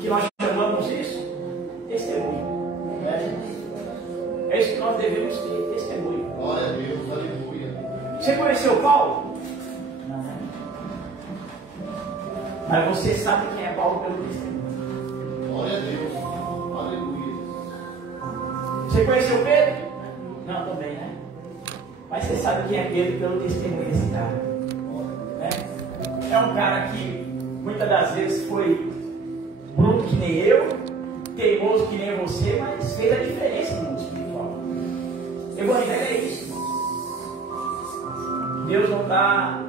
que nós chamamos isso? Testemunho. É isso que nós devemos ter, testemunho. Glória a Deus, aleluia. Você conheceu Paulo? Não. Mas você sabe quem é Paulo pelo testemunho. Glória a Deus, aleluia. Você conheceu Pedro? Não, também, né? Mas você sabe quem é Pedro pelo testemunho desse cara. Né? É um cara que muitas das vezes foi bruto que nem eu, teimoso que nem você, mas fez a diferença no mundo espiritual. Evangelho é isso. Deus não está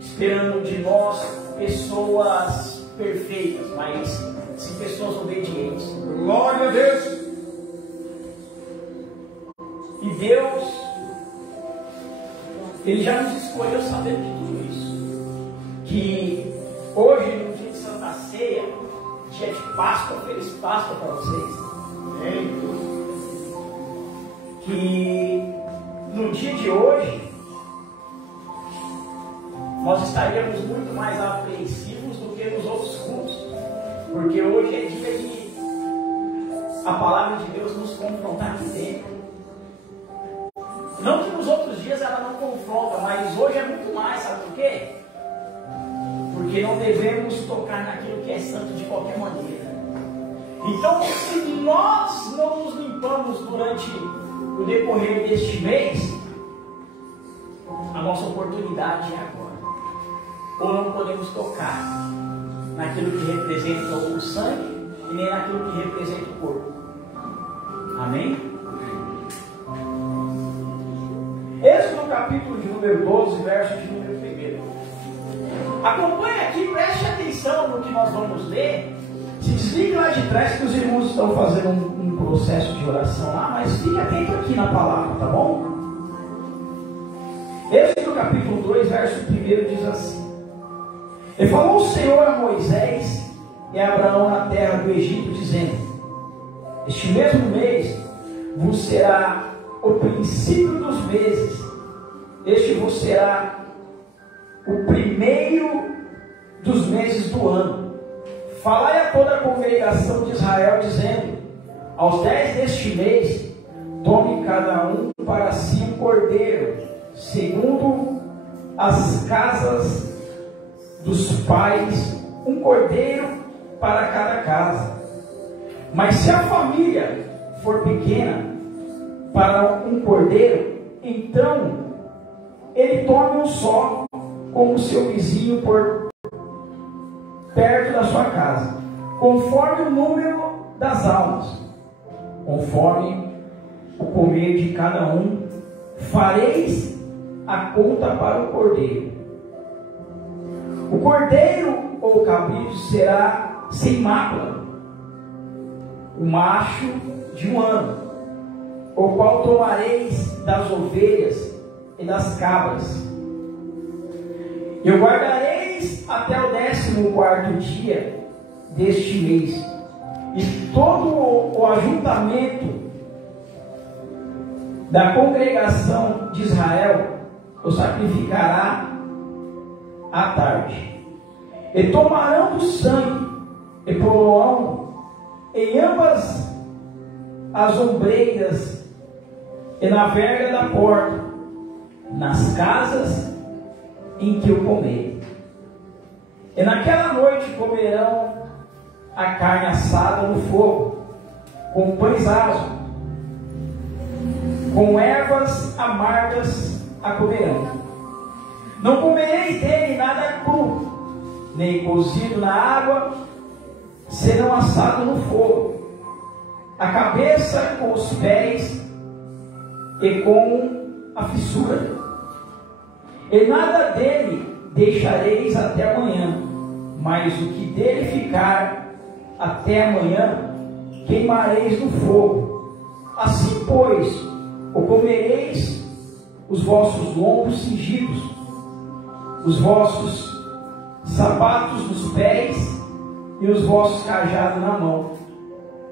esperando de nós pessoas perfeitas, mas sim pessoas obedientes. Glória a Deus. E Deus, Ele já nos escolheu sabendo de tudo isso. Que hoje, no dia de Santa Ceia, dia de Páscoa, feliz Páscoa para vocês. Que no dia de hoje, nós estaríamos muito mais apreensivos do que nos outros cultos. Porque hoje é dia de a palavra de Deus nos confrontar aqui dentro. Não que nos outros dias ela não confronta, mas hoje é muito mais, sabe por quê? Porque não devemos tocar naquilo que é santo de qualquer maneira. Então, se nós não nos limpamos durante o decorrer deste mês, a nossa oportunidade é agora. Ou não podemos tocar naquilo que representa o sangue e nem naquilo que representa o corpo. Amém? Êxodo capítulo de número 12, verso de número 1. Acompanhe aqui, preste atenção no que nós vamos ler. Se desligue lá de trás que os irmãos estão fazendo um processo de oração lá, mas fique atento aqui na palavra, tá bom? Êxodo capítulo 2, verso 1 diz assim: E falou o Senhor a Moisés e a Abraão na terra do Egito, dizendo: Este mesmo mês vos será o princípio dos meses, este vos será o primeiro dos meses do ano. Falai a toda a congregação de Israel, dizendo: Aos 10 deste mês, tome cada um para si um cordeiro, segundo as casas dos pais, um cordeiro para cada casa. Mas se a família for pequena para um cordeiro, então ele tome um só, como seu vizinho por perto da sua casa, conforme o número das almas, conforme o comer de cada um, fareis a conta para o cordeiro. O cordeiro ou cabrito será sem mácula, o macho de um ano, o qual tomareis das ovelhas e das cabras. E o guardareis até o 14º dia deste mês, e todo o ajuntamento da congregação de Israel o sacrificará à tarde. E tomarão do sangue e porão em ambas as ombreiras e na verga da porta, nas casas em que o comer. E naquela noite comerão a carne assada no fogo, com pães asmos, com ervas amargas a comerão. Não comereis dele nada cru, nem cozido na água, senão assado no fogo, a cabeça com os pés e com a fissura. E nada dele deixareis até amanhã, mas o que dele ficar até amanhã, queimareis no fogo. Assim, pois, o comereis os vossos lombos cingidos, os vossos sapatos nos pés e os vossos cajados na mão,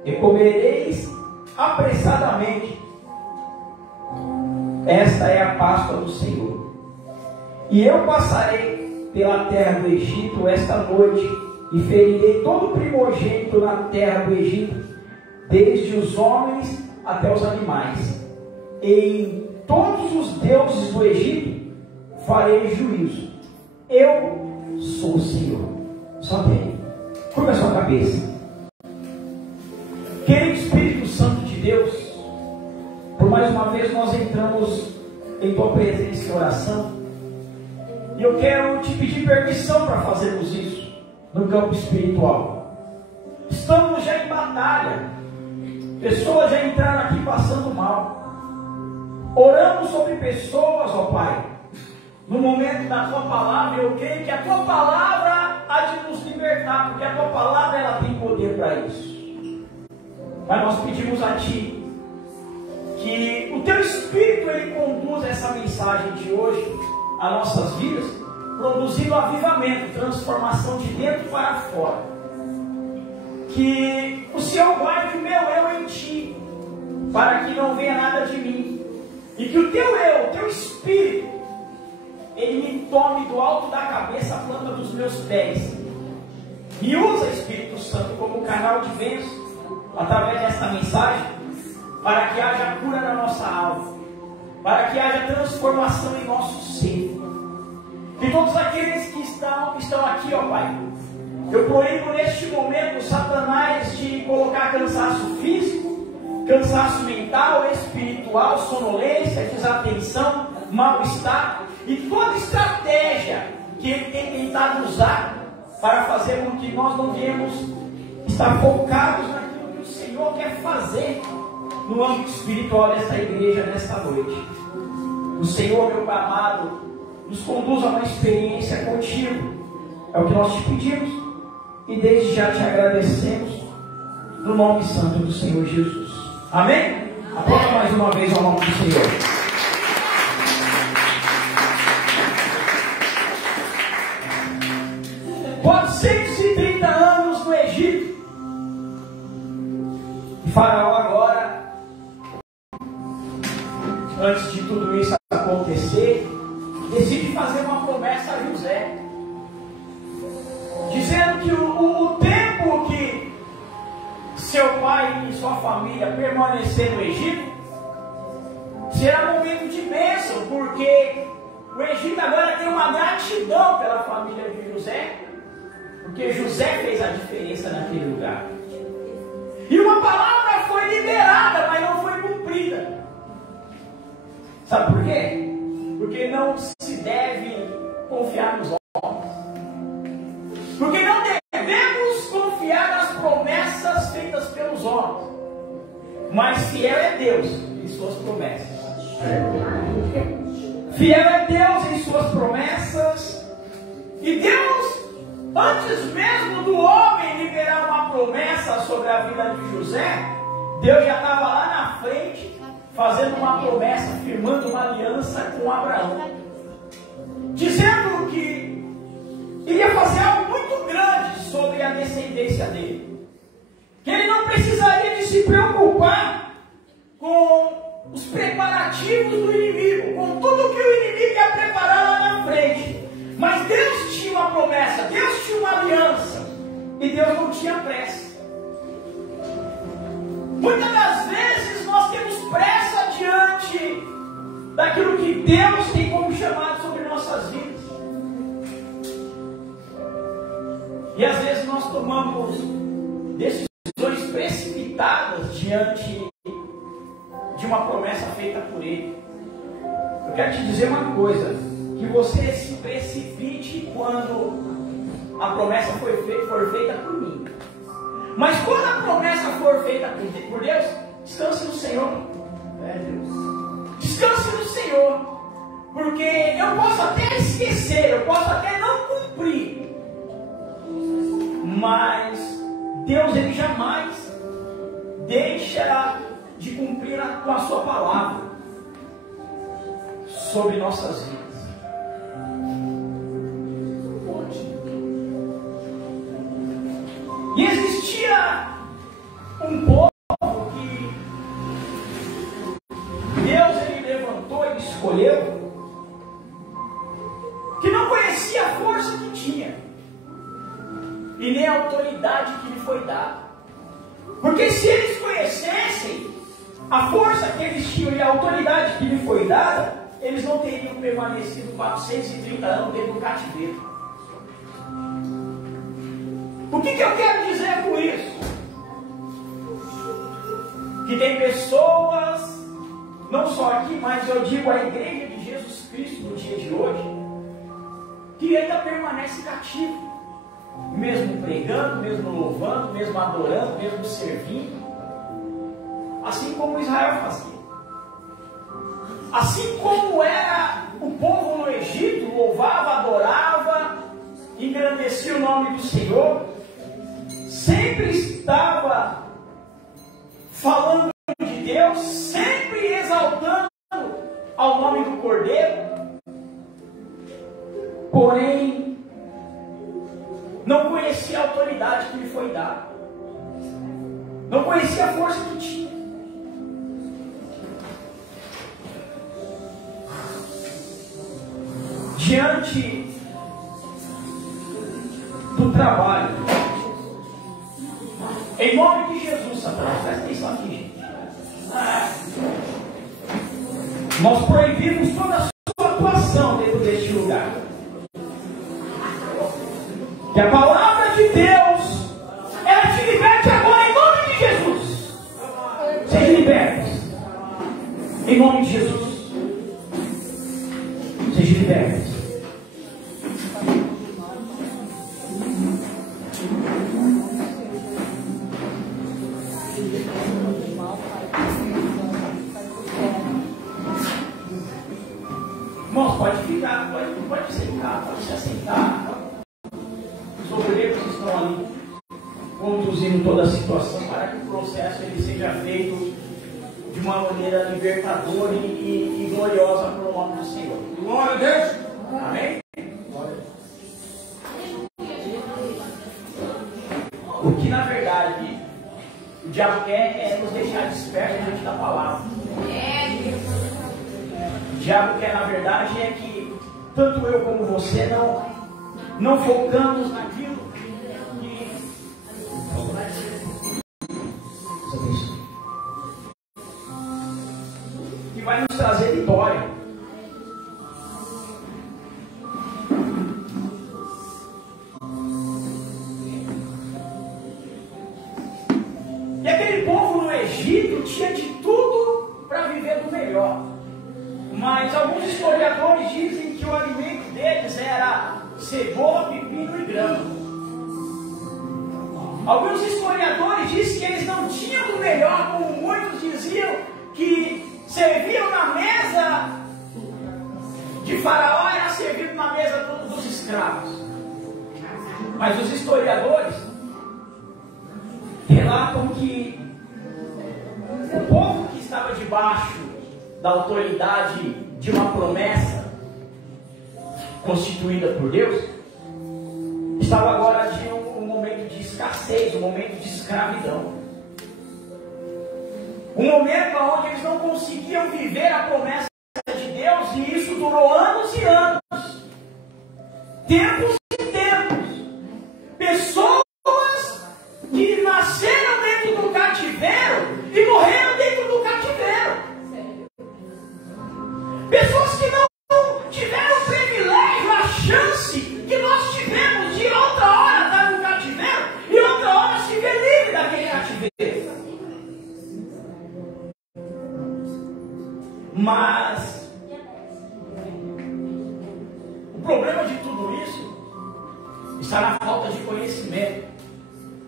e comereis apressadamente. Esta é a Páscoa do Senhor. E eu passarei pela terra do Egito esta noite e ferirei todo primogênito na terra do Egito, desde os homens até os animais. Em todos os deuses do Egito farei juízo. Eu sou o Senhor. Só tem. Curva a sua cabeça. Querido Espírito Santo de Deus, por mais uma vez nós entramos em tua presença em oração, e eu quero te pedir permissão para fazermos isso no campo espiritual. Estamos já em batalha, pessoas já entraram aqui passando mal. Oramos sobre pessoas, ó Pai, no momento da tua palavra. Eu creio que a tua palavra há de nos libertar, porque a tua palavra ela tem poder para isso. Mas nós pedimos a ti que o teu Espírito ele conduza essa mensagem de hoje às nossas vidas, produzindo avivamento, transformação de dentro para fora. Que o Senhor guarde o meu eu em ti, para que não venha nada de mim, e que o teu eu, o teu Espírito, ele me tome do alto da cabeça à planta dos meus pés. E usa, Espírito Santo, como canal de bênção através desta mensagem, para que haja cura na nossa alma, para que haja transformação em nosso ser. Que todos aqueles que estão aqui, ó Pai, eu proíbo neste momento Satanás de colocar cansaço físico, cansaço mental, espiritual, sonolência, desatenção, mal-estar e toda estratégia que ele tem tentado usar para fazer com que nós não venhamos estar focados naquilo que o Senhor quer fazer no âmbito espiritual desta igreja nesta noite. O Senhor, meu amado, nos conduz a uma experiência contigo. É o que nós te pedimos e desde já te agradecemos no nome santo do Senhor Jesus. Amém? Aplauda mais uma vez ao nome do Senhor. ...430 anos no Egito. E Faraó agora, antes de tudo isso acontecer, decide fazer uma promessa a José, dizendo que o tempo que seu pai e sua família permanecer no Egito será momento de bênção, porque o Egito agora tem uma gratidão pela família de José, porque José fez a diferença naquele lugar. E uma palavra foi liberada, mas não foi cumprida. Sabe por quê? Porque não se deve confiar nos homens. Porque não devemos confiar nas promessas feitas pelos homens. Mas fiel é Deus em suas promessas. Fiel é Deus em suas promessas. E Deus, antes mesmo do homem liberar uma promessa sobre a vida de José, Deus já estava lá na frente, fazendo uma promessa, firmando uma aliança com Abraão, dizendo que iria fazer algo muito grande sobre a descendência dele, que ele não precisaria de se preocupar com os preparativos do inimigo, com tudo que o inimigo ia preparar lá na frente. Mas Deus tinha uma promessa, Deus tinha uma aliança, e Deus não tinha pressa. Muitas das vezes nós temos pressa diante daquilo que Deus tem como chamado sobre nossas vidas. E às vezes nós tomamos decisões precipitadas diante de uma promessa feita por Ele. Eu quero te dizer uma coisa, que você se precipite quando a promessa for feita por mim. Mas quando a promessa for feita por Deus, descanse no Senhor. Deus. Descanse no Senhor. Porque eu posso até esquecer, eu posso até não cumprir. Mas Deus, Ele jamais deixa de cumprir com a sua palavra sobre nossas vidas. E existia um povo que Deus ele levantou e escolheu, que não conhecia a força que tinha, e nem a autoridade que lhe foi dada. Porque se eles conhecessem a força que eles tinham e a autoridade que lhe foi dada, eles não teriam permanecido 430 anos dentro do cativeiro. O que eu quero dizer com isso? Que tem pessoas, não só aqui, mas eu digo a igreja de Jesus Cristo no dia de hoje, que ainda permanece cativo, mesmo pregando, mesmo louvando, mesmo adorando, mesmo servindo, assim como Israel fazia. Assim como era o povo no Egito, louvava, adorava, engrandecia o nome do Senhor, sempre estava falando de Deus, sempre exaltando ao nome do Cordeiro, porém não conhecia a autoridade que lhe foi dada, não conhecia a força que tinha. Diante do trabalho, em nome de Jesus, Satanás, presta atenção aqui, gente. Nós proibimos toda a sua atuação dentro deste lugar. Que a palavra de Deus, ela te liberte agora em nome de Jesus. Seja liberto. Em nome de Jesus. Seja liberto. Irmãos, pode ficar, pode sentar, pode se assentar. Os obreiros estão ali conduzindo toda a situação para que o processo ele seja feito de uma maneira libertadora e gloriosa para o nome do Senhor. Glória a Deus. Amém? O que na verdade o diabo quer é nos deixar despertos diante da palavra. O diabo quer na verdade é que tanto eu como você não focamos naquilo que vai nos trazer vitória. E aquele povo no Egito tinha de tudo para viver do melhor. Mas alguns historiadores dizem que o alimento deles era cebola, pepino e grama. Alguns historiadores dizem que eles não tinham do melhor, como muitos diziam que serviam na mesa de Faraó, era servido na mesa dos escravos. Mas os historiadores relatam que o povo que estava debaixo da autoridade de uma promessa constituída por Deus, estava agora de um momento de escassez, um momento de escravidão. Um momento onde eles não conseguiam viver a promessa de Deus, e isso durou anos e anos. Tempos e tempos. Pessoas que nasceram dentro do cativeiro e morreram dentro do cativeiro. Pessoas que não tiveram o privilégio, a chance que nós tivemos de outra hora estar no cativeiro e outra hora se ver livre daquele cativeiro. Mas o problema de tudo isso está na falta de conhecimento,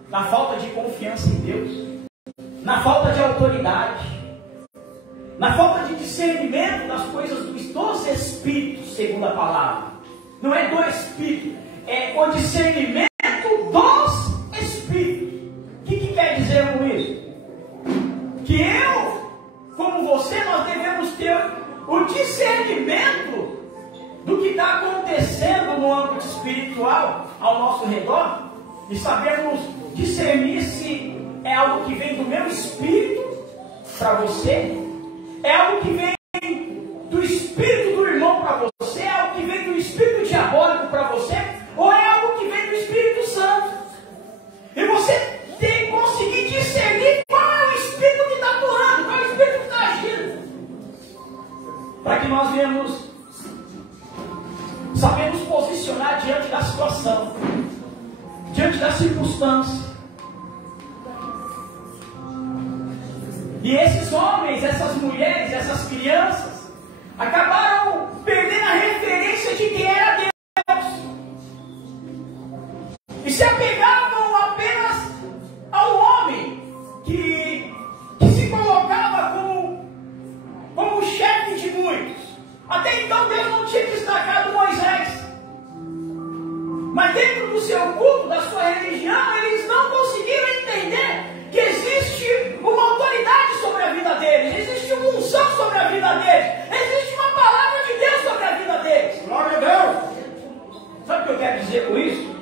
na falta de confiança em Deus, na falta de autoridade, na falta de discernimento das coisas dos Espíritos, segundo a palavra. Não é do Espírito, é o discernimento dos Espíritos. O que quer dizer com isso? Que eu, como você, nós devemos ter o discernimento do que está acontecendo no âmbito espiritual ao nosso redor, e sabermos discernir se é algo que vem do meu espírito para você, é algo que vem do espírito do irmão para você, é algo que vem do espírito diabólico para você, ou é algo que vem do Espírito Santo. diante da circunstância. E esses homens, essas mulheres, essas crianças, acabaram perdendo a referência de quem era Deus. E se apegavam apenas ao homem que se colocava como chefe de muitos. Até então Deus não tinha destacado Moisés. Mas dentro do seu culto, da sua religião, eles não conseguiram entender que existe uma autoridade sobre a vida deles, existe uma unção sobre a vida deles, existe uma palavra de Deus sobre a vida deles. Glória a Deus. Sabe o que eu quero dizer com isso?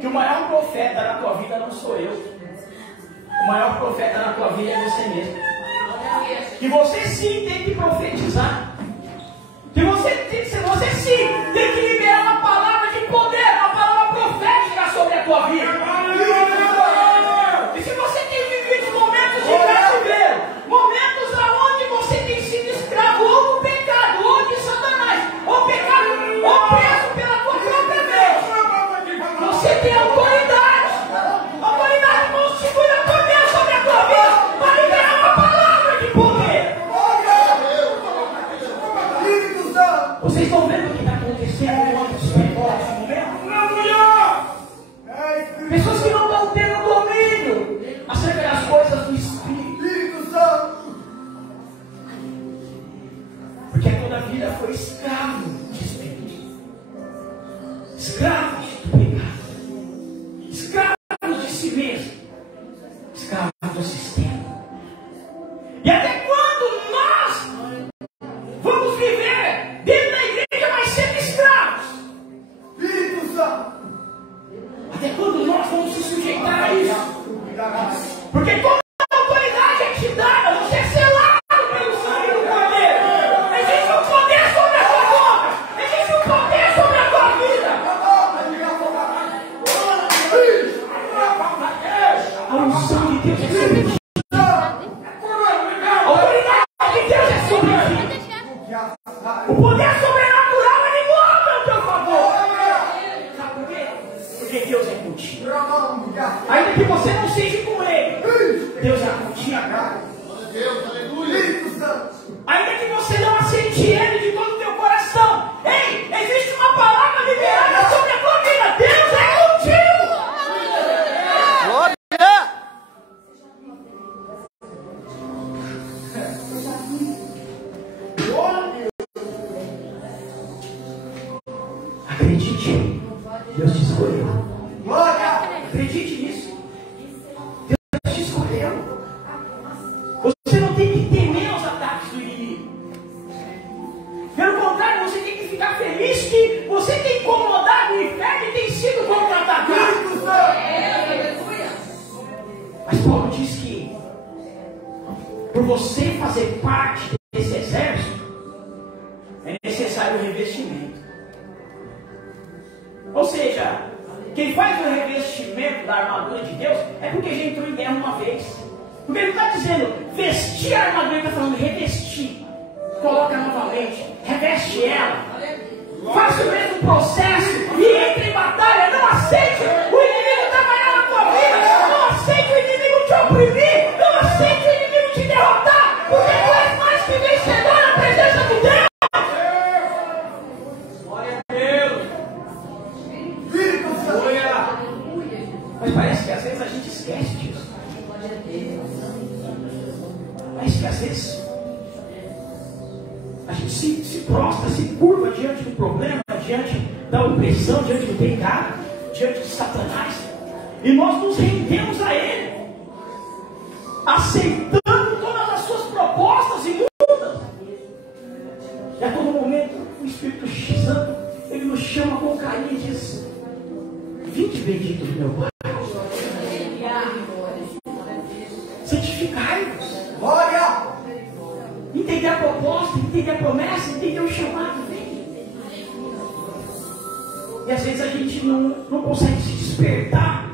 Que o maior profeta na tua vida não sou eu. O maior profeta na tua vida é você mesmo. Que você sim tem que profetizar. Que você sim tem que liberar uma palavra de poder, uma palavra profética sobre a tua vida. E se você tem vivido momentos de cativeiro, momentos onde você tem sido escravo ou do pecado, ou de Satanás, ou pecado, ou preso pela tua própria mente, você tem autoridade. Autoridade constituída por Deus sobre a tua vida para liberar uma palavra de poder. Vocês estão vendo o que está acontecendo no âmbito espiritual nesse momento? Pessoas que não estão tendo domínio acerca das coisas do Espírito Santo. Porque toda a vida foi escravo de Espírito, escravos do pecado, escravos de si mesmo, escravos do sistema. E até quando nós vamos viver dentro da igreja, mas sendo escravos? Espírito Santo. Até quando nós vamos se sujeitar a isso? Porque toda a autoridade é te dada, você é selado pelo sangue do Cordeiro. Existe um poder sobre a tua boca, existe um poder sobre a tua vida. A unção de Deus é sobre ti. A autoridade de Deus é sobre ti. O poder sobrenatural ele move ao teu favor. Sabe por quê? Porque Deus é contigo. Ainda que você não seja com Ele, Deus é contigo. Ainda que você não aceite Ele de todo o teu coração, ei, existe uma palavra liberada sobre a tua vida. Deus é contigo. Acredite, Deus te escolheu. Acredite nisso. Deus te escolheu. Você não tem que temer os ataques do inimigo. Pelo contrário, você tem que ficar feliz que você tem incomodado o inferno e tem sido contra-atacado. Mas Paulo diz que por você fazer parte desse exército é necessário o revestimento. Ou seja, quem faz o revestimento da armadura de Deus é porque já entrou em guerra uma vez. Porque ele não está dizendo vestir a armadura, ele está falando revestir. Coloca novamente, reveste ela. Faça o mesmo processo e entre em batalha. Não aceite o inimigo trabalhar na tua vida. Não aceite o inimigo te oprimir. Não aceite o inimigo te derrotar. Porque tu és mais que vencedor na presença de Deus. Mas parece que às vezes a gente esquece disso. Parece que às vezes a gente se prostra, se curva diante do problema, diante da opressão, diante do pecado, diante de Satanás. E nós nos rendemos a Ele, aceitando todas as suas propostas e lutas. E a todo momento o Espírito Santo ele nos chama com carinho e diz: vinde bendito do meu Pai. Santificai-vos. Glória. Entender a proposta, entender a promessa, entender o chamado dele. E às vezes a gente não consegue se despertar.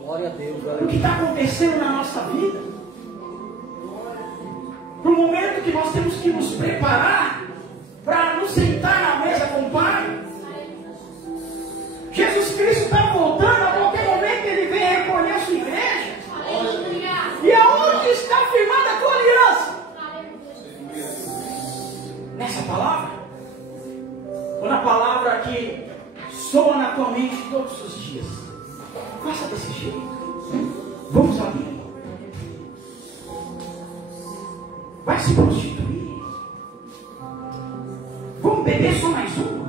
Glória a Deus. O que está acontecendo na nossa vida. Para o momento que nós temos que nos preparar para nos sentar na mesa com o Pai. Jesus Cristo está voltando. Faça desse jeito. Vamos abrir. Vai se prostituir. Vamos beber só mais uma.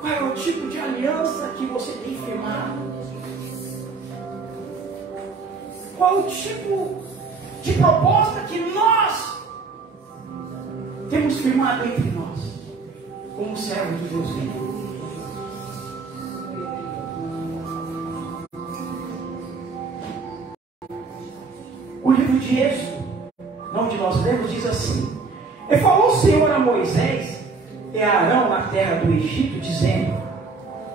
Qual é o tipo de aliança que você tem firmado? Qual é o tipo de proposta que nós temos firmado entre nós, como servos de Deus vivo? O livro de Êxodo, onde nós lemos, diz assim: e falou o Senhor a Moisés e a Arão na terra do Egito, dizendo: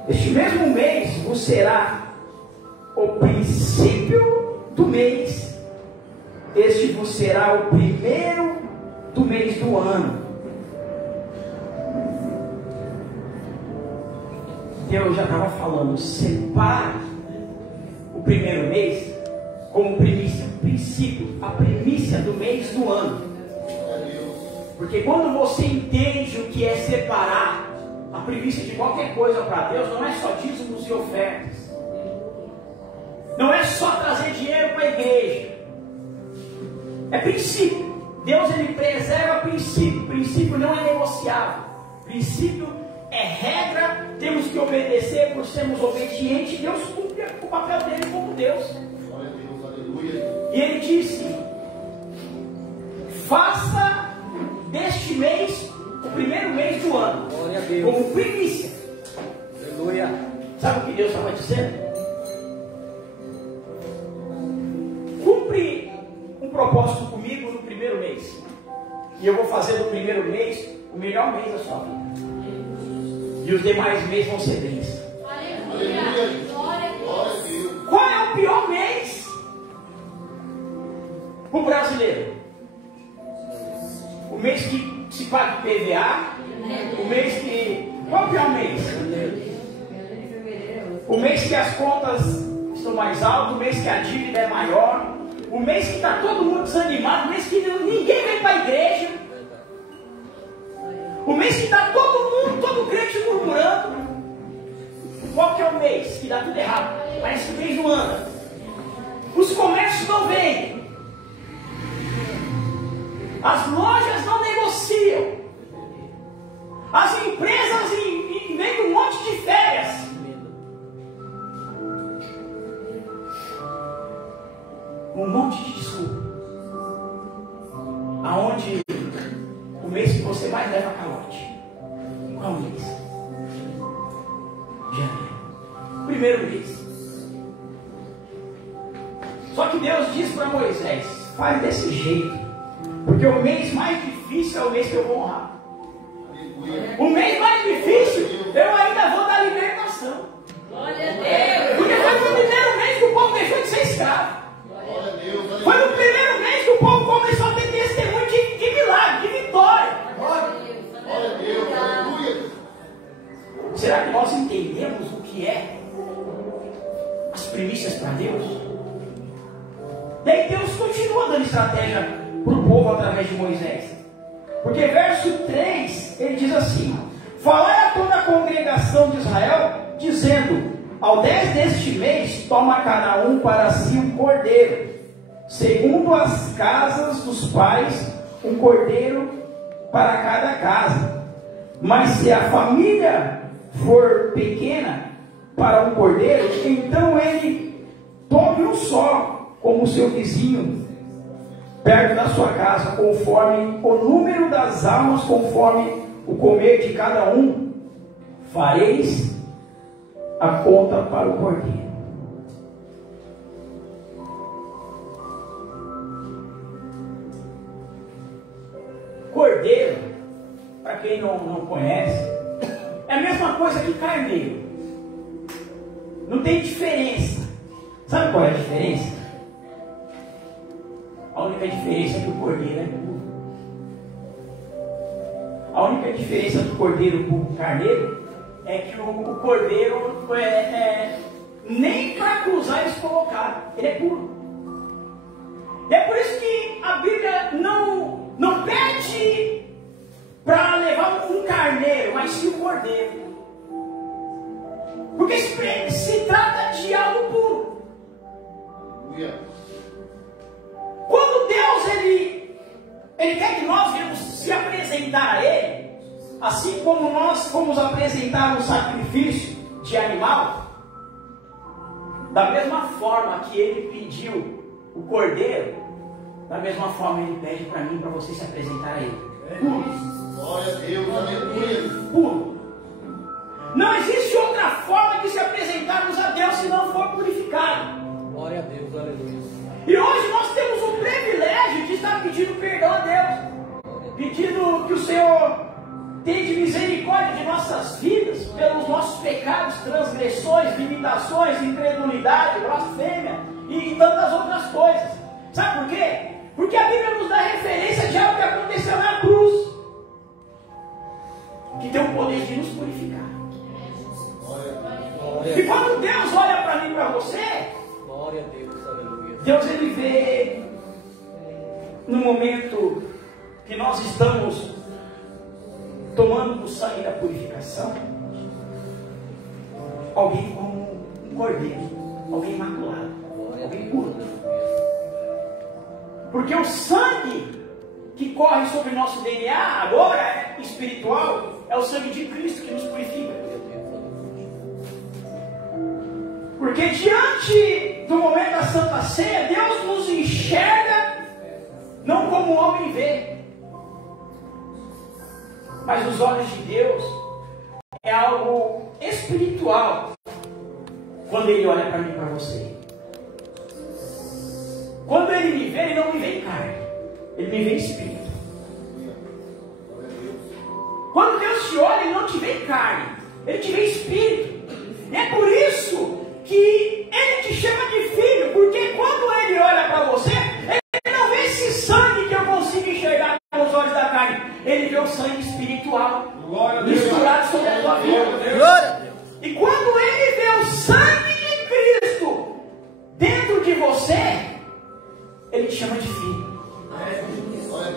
este mesmo mês vos será o princípio do mês, este vos será o primeiro do mês do ano. Deus já estava falando: separe o primeiro mês como primícia, princípio, a primícia do mês do ano. Porque quando você entende o que é separar a primícia de qualquer coisa para Deus, não é só dízimos e ofertas, não é só trazer dinheiro para a igreja, é princípio. Deus, ele preserva princípio. Princípio não é negociável. Princípio é regra. Temos que obedecer por sermos obedientes. Deus cumpre o papel dele como Deus. E ele disse: faça deste mês o primeiro mês do ano, como primícia. Aleluia. Sabe o que Deus estava dizendo? Cumpre um propósito comigo no primeiro mês, e eu vou fazer do primeiro mês o melhor mês da sua vida, e os demais meses vão ser bênçãos. Qual é o pior mês para o brasileiro? O mês que se paga IPVA, o mês que... Qual é o pior mês? O mês que as contas estão mais altas, o mês que a dívida é maior, o mês que está todo mundo desanimado, o mês que ninguém vem para a igreja, o mês que está todo mundo, todo crente murmurando. Qual que é o mês que dá tudo errado? Parece o mês do ano. Os comércios não vendem, as lojas não negociam, as empresas inventam um monte de férias. Um monte de desculpa. Aonde o mês que você mais leva calote? Qual mês? Janeiro. Primeiro mês. Só que Deus disse para Moisés: faz desse jeito, porque o mês mais difícil é o mês que eu vou honrar. O mês mais difícil eu ainda vou dar libertação. Porque foi no primeiro mês que o povo deixou de ser escravo. Foi no primeiro mês que o povo começou a ter testemunho de milagre, de vitória. Será que nós entendemos o que é as primícias para Deus? Daí Deus continua dando estratégia para o povo através de Moisés. Porque verso 3, ele diz assim: falai a toda a congregação de Israel, dizendo: ao 10 deste mês, toma cada um para si um cordeiro, segundo as casas dos pais, um cordeiro para cada casa. Mas se a família for pequena para um cordeiro, então ele tome um só, como o seu vizinho, perto da sua casa, conforme o número das almas, conforme o comer de cada um, fareis a conta para o cordeiro. Cordeiro, para quem não conhece, é a mesma coisa que carneiro. Não tem diferença. Sabe qual é a diferença? A única diferença é que o cordeiro é puro. A única diferença do cordeiro para o carneiro é que o cordeiro nem para cruzar eles colocaram, ele é puro. E é por isso que a Bíblia não pede para levar um carneiro, mas sim um cordeiro. Porque se trata de algo puro. Quando Deus ele quer que nós venhamos se apresentar a Ele, assim como nós fomos apresentar um sacrifício de animal, da mesma forma que Ele pediu o cordeiro, da mesma forma Ele pede para mim e para você se apresentar a Ele. Puro. Glória a Deus, aleluia. Puro. Não existe outra forma de se apresentarmos a Deus se não for purificado. Glória a Deus, aleluia. E hoje nós temos o privilégio de estar pedindo perdão a Deus, pedindo que o Senhor tenha de misericórdia de nossas vidas, pelos nossos pecados, transgressões, limitações, incredulidade, blasfêmia e tantas outras coisas. Sabe por quê? Porque a Bíblia nos dá referência de algo que aconteceu na cruz, que tem o poder de nos purificar. E quando Deus olha para mim e para você, glória a Deus, aleluia. Deus ele vê no momento que nós estamos tomando o sangue da purificação, alguém como um cordeiro, alguém imaculado, alguém puro. Porque o sangue que corre sobre o nosso DNA agora é espiritual, é o sangue de Cristo que nos purifica. Porque diante do momento da Santa Ceia, Deus nos enxerga não como o homem vê, mas os olhos de Deus é algo espiritual quando Ele olha para mim e para você. Quando Ele me vê, Ele não me vê em carne, Ele me vê em espírito. Quando Deus te olha, Ele não te vê em carne, Ele te vê em espírito. E é por isso que Ele te chama de filho, porque quando Ele olha para você, Ele não vê esse sangue que eu consigo enxergar com os olhos da carne, Ele vê o sangue espiritual misturado sobre a tua vida. E quando Ele vê o sangue de Cristo dentro de você, Ele te chama de filho.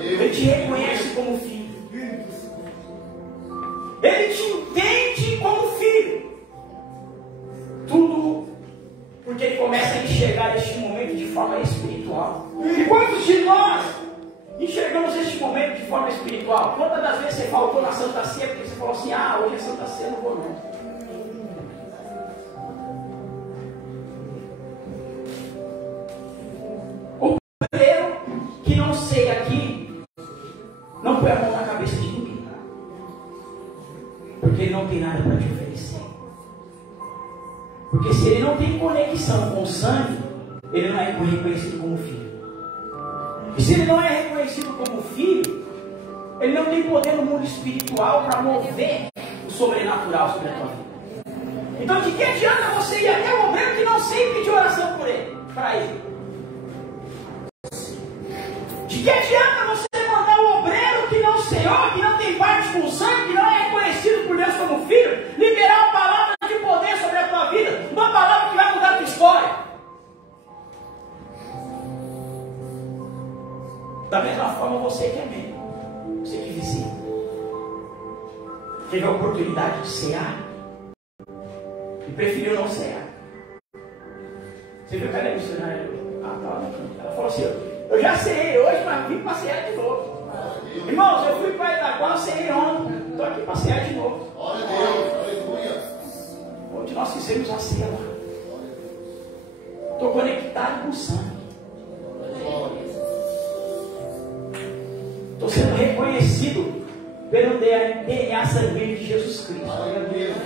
Ele te reconhece como filho. Ele te entende como filho. Tudo porque Ele começa a enxergar este momento de forma espiritual. E quantos de nós enxergamos este momento de forma espiritual? Quantas das vezes você faltou na Santa Ceia porque você falou assim: ah, hoje é Santa Ceia, não vou não. O primeiro que não sei aqui não põe a mão na cabeça de ninguém, porque ele não tem nada para te oferecer. Porque se ele não tem conexão com o sangue, ele não é reconhecido como filho. E se ele não é reconhecido como filho, ele não tem poder no mundo espiritual para mover o sobrenatural sobre a tua vida. Então de que adianta você ir até o obreiro que não sei pedir oração por ele, para ele? De que adianta você mandar o obreiro que não Senhor, que não tem parte com o sangue, que não é reconhecido por Deus como filho, liberar uma palavra de poder sobre a tua vida, uma palavra que vai mudar a tua história? Da mesma forma, você que é membro, você que visita, teve a oportunidade de cear e preferiu não cear. Você viu, cadê a missionária? Ah, tá lá no canto. Ela falou assim: eu já ceei hoje, mas vim para cear de novo. Irmãos, eu fui para Itaquá, ceei ontem, estou aqui para cear de novo. Glória a Deus, aleluia. Onde nós fizemos a ceia lá. Estou conectado com o sangue. Estou sendo reconhecido pelo DNA sanguíneo de Jesus Cristo. Glória a Deus,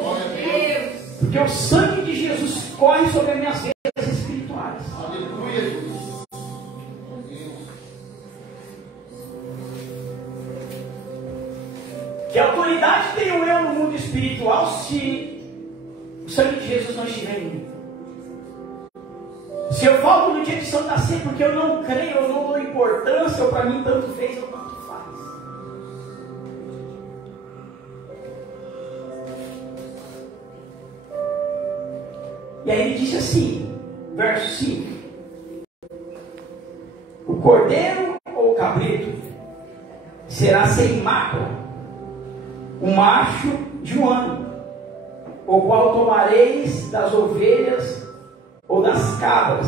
glória a Deus. Porque o sangue de Jesus corre sobre as minhas veias espirituais. Aleluia, Jesus. Que autoridade tenho eu no mundo espiritual se o sangue de Jesus não estiver em mim? Se eu falto no dia de Santa Ceia porque eu não creio, eu não dou importância, ou para mim tanto fez ou tanto faz. E aí ele disse assim, verso 5: o cordeiro ou o cabrito será sem mácula, o macho de um ano. o qual tomareis das ovelhas ou das cabras,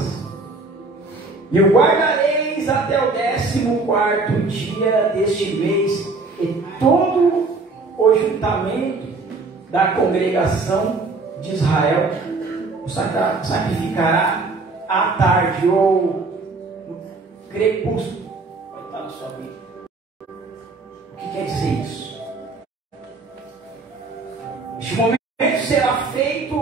e o guardareis até o 14º dia deste mês, e todo o juntamento da congregação de Israel o sacrificará à tarde ou no crepúsculo. Vai estar na sua Bíblia. O que quer dizer isso? Este momento será feito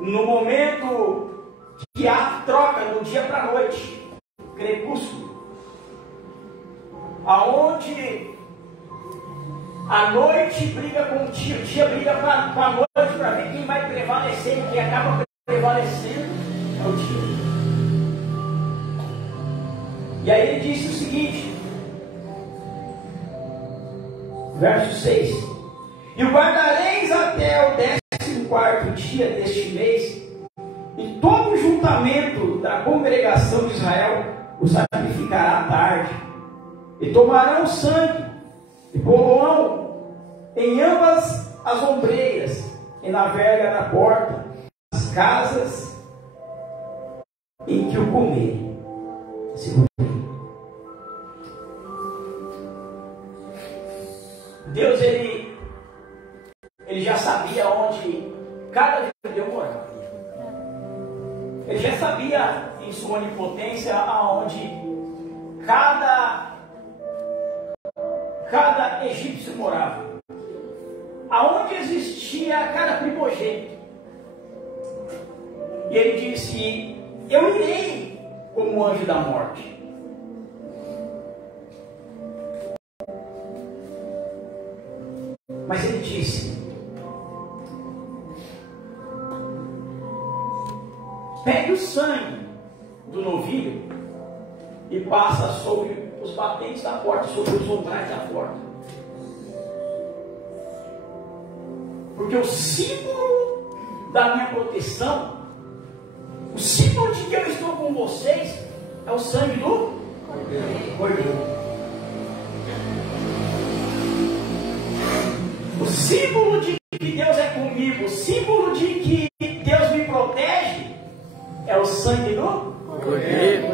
no momento que há troca do dia para a noite, crepúsculo, aonde a noite briga com o dia briga com a noite para ver quem vai prevalecer, quem acaba prevalecendo é o dia. E aí ele disse o seguinte, verso 6: e o guardareis até o 14º dia deste mês, e todo o juntamento da congregação de Israel o sacrificará à tarde, e tomarão o sangue, e pô-lo-ão em ambas as ombreiras, e na verga da porta, as casas em que o comerem. Deus, ele já sabia onde cada judeu morava. Ele já sabia em sua onipotência aonde cada egípcio morava, aonde existia cada primogênito. E ele disse: eu irei como anjo da morte. Mas ele disse: pegue o sangue do novilho e passa sobre os batentes da porta, sobre os umbrais da porta. Porque o símbolo da minha proteção, o símbolo de que eu estou com vocês, é o sangue do Cordeiro. O símbolo de que Deus é comigo, o símbolo de que Deus me protege, é o sangue do Cordeiro.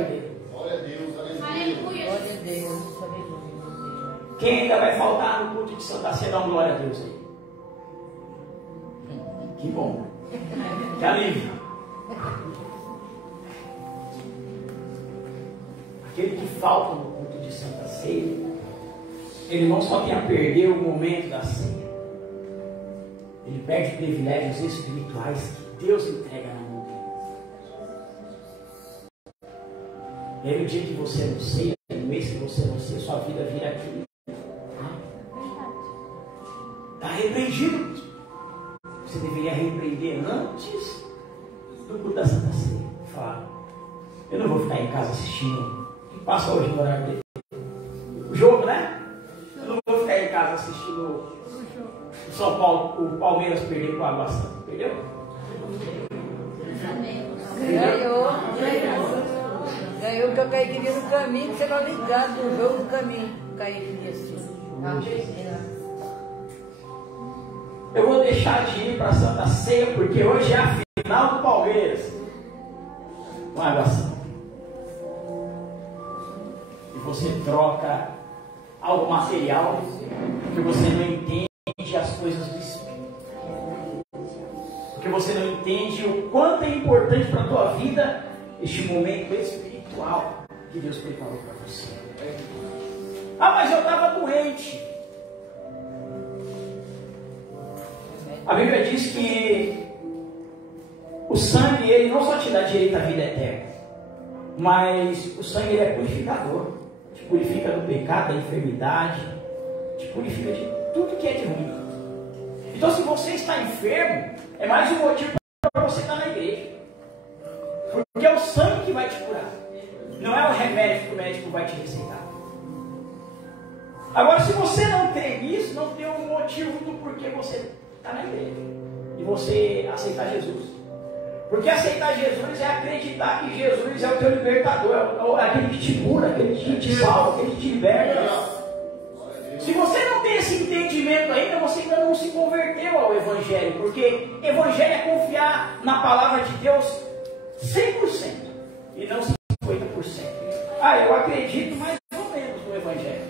Glória a Deus, aleluia. Glória a Deus, aleluia. Quem ainda vai faltar no culto de Santa Ceia, dá uma glória a Deus aí. Que bom. Que alívio. Aquele que falta no culto de Santa Ceia, ele não só tem a perder o momento da ceia, ele perde privilégios espirituais que Deus entrega na mão dele. E aí, no dia que você não ceia, no mês que você não ceia, sua vida vira aqui. Está repreendido. Você deveria repreender antes do culto da Santa Ceia. Fala: eu não vou ficar em casa assistindo. O que passa hoje no horário dele? O jogo, né? Eu não vou ficar em casa assistindo o São Paulo, o Palmeiras perder com a Água Santa. Perdeu? Ganhou que eu caí aqui no caminho, você vai ligado no jogo do caminho. Caí aqui assim. Eu vou deixar de ir para a Santa Ceia, porque hoje é a final do Palmeiras com a Água Santa. E você troca algo material, porque você não entende as coisas do Espírito. Porque você não entende o quanto é importante para a tua vida este momento espiritual que Deus preparou para você. Ah, mas eu estava doente. A Bíblia diz que o sangue, ele não só te dá direito à vida eterna, mas o sangue, ele é purificador. Te purifica do pecado, da enfermidade, te purifica de tudo que é de ruim. Então, se você está enfermo, é mais um motivo para você estar na igreja. Porque é o sangue que vai te curar, não é o remédio que o médico vai te receitar. Agora, se você não tem isso, não tem um motivo do porquê você está na igreja e você aceitar Jesus. Porque aceitar Jesus é acreditar que Jesus é o teu libertador, é aquele que te cura, aquele que te salva, aquele que te liberta. Se você não tem esse entendimento ainda, você Evangelho, porque Evangelho é confiar na palavra de Deus 100% e não 50%. Ah, eu acredito mais ou menos no Evangelho.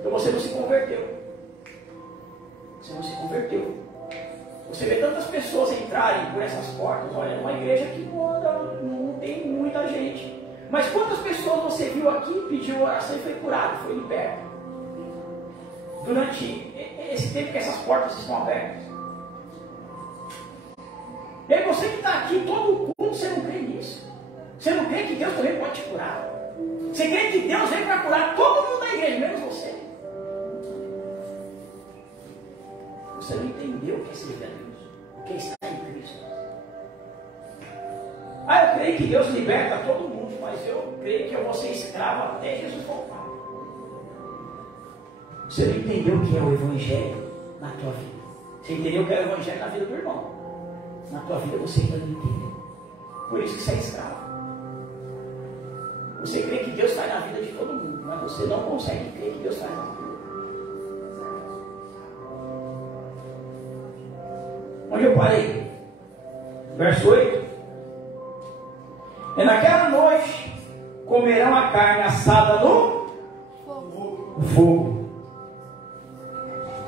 Então você não se converteu. Você não se converteu. Você vê tantas pessoas entrarem por essas portas. Olha, é uma igreja que não tem muita gente. Mas quantas pessoas você viu aqui, pediu oração e foi curado, foi liberto? Durante esse tempo que essas portas estão abertas. E aí você que está aqui, todo mundo, você não crê nisso? Você não crê que Deus também pode te curar? Você crê que Deus vem para curar todo mundo da igreja, menos você? Você não entendeu o que é servir a Deus, o que é estar em Cristo. Ah, eu creio que Deus liberta todo mundo, mas eu creio que eu vou ser escravo até Jesus voltar. Você não entendeu o que é o Evangelho na tua vida. Você entendeu o que é o Evangelho na vida do irmão. Na tua vida você ainda não entendeu. Por isso que você é escravo. Você crê que Deus faz na vida de todo mundo, mas você não consegue crer que Deus faz na tua. Onde eu parei? Verso 8. E naquela noite comerão a carne assada no fogo.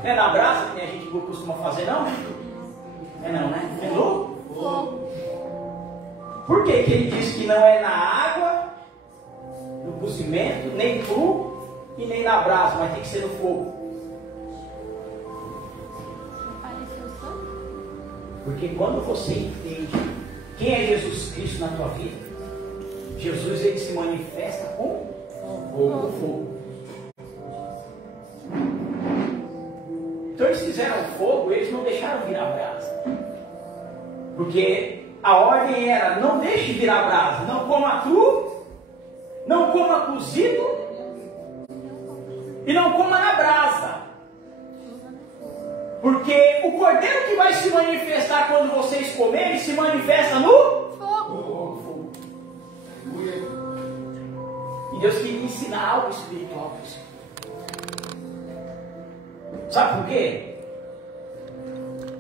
Não é na brasa que a gente costuma fazer, não? É não, né? É no fogo. Por que ele diz que não é na água, no cozimento, nem cru e nem na brasa, mas tem que ser no fogo? Porque quando você entende quem é Jesus Cristo na tua vida, Jesus ele se manifesta com fogo. Então eles fizeram fogo, eles não deixaram virar brasa. Porque a ordem era: não deixe virar brasa, não coma cru, não coma cozido e não coma na brasa. Porque o cordeiro que vai se manifestar quando vocês comerem, se manifesta no fogo. E Deus queria ensinar algo espiritual para você. Sabe por quê?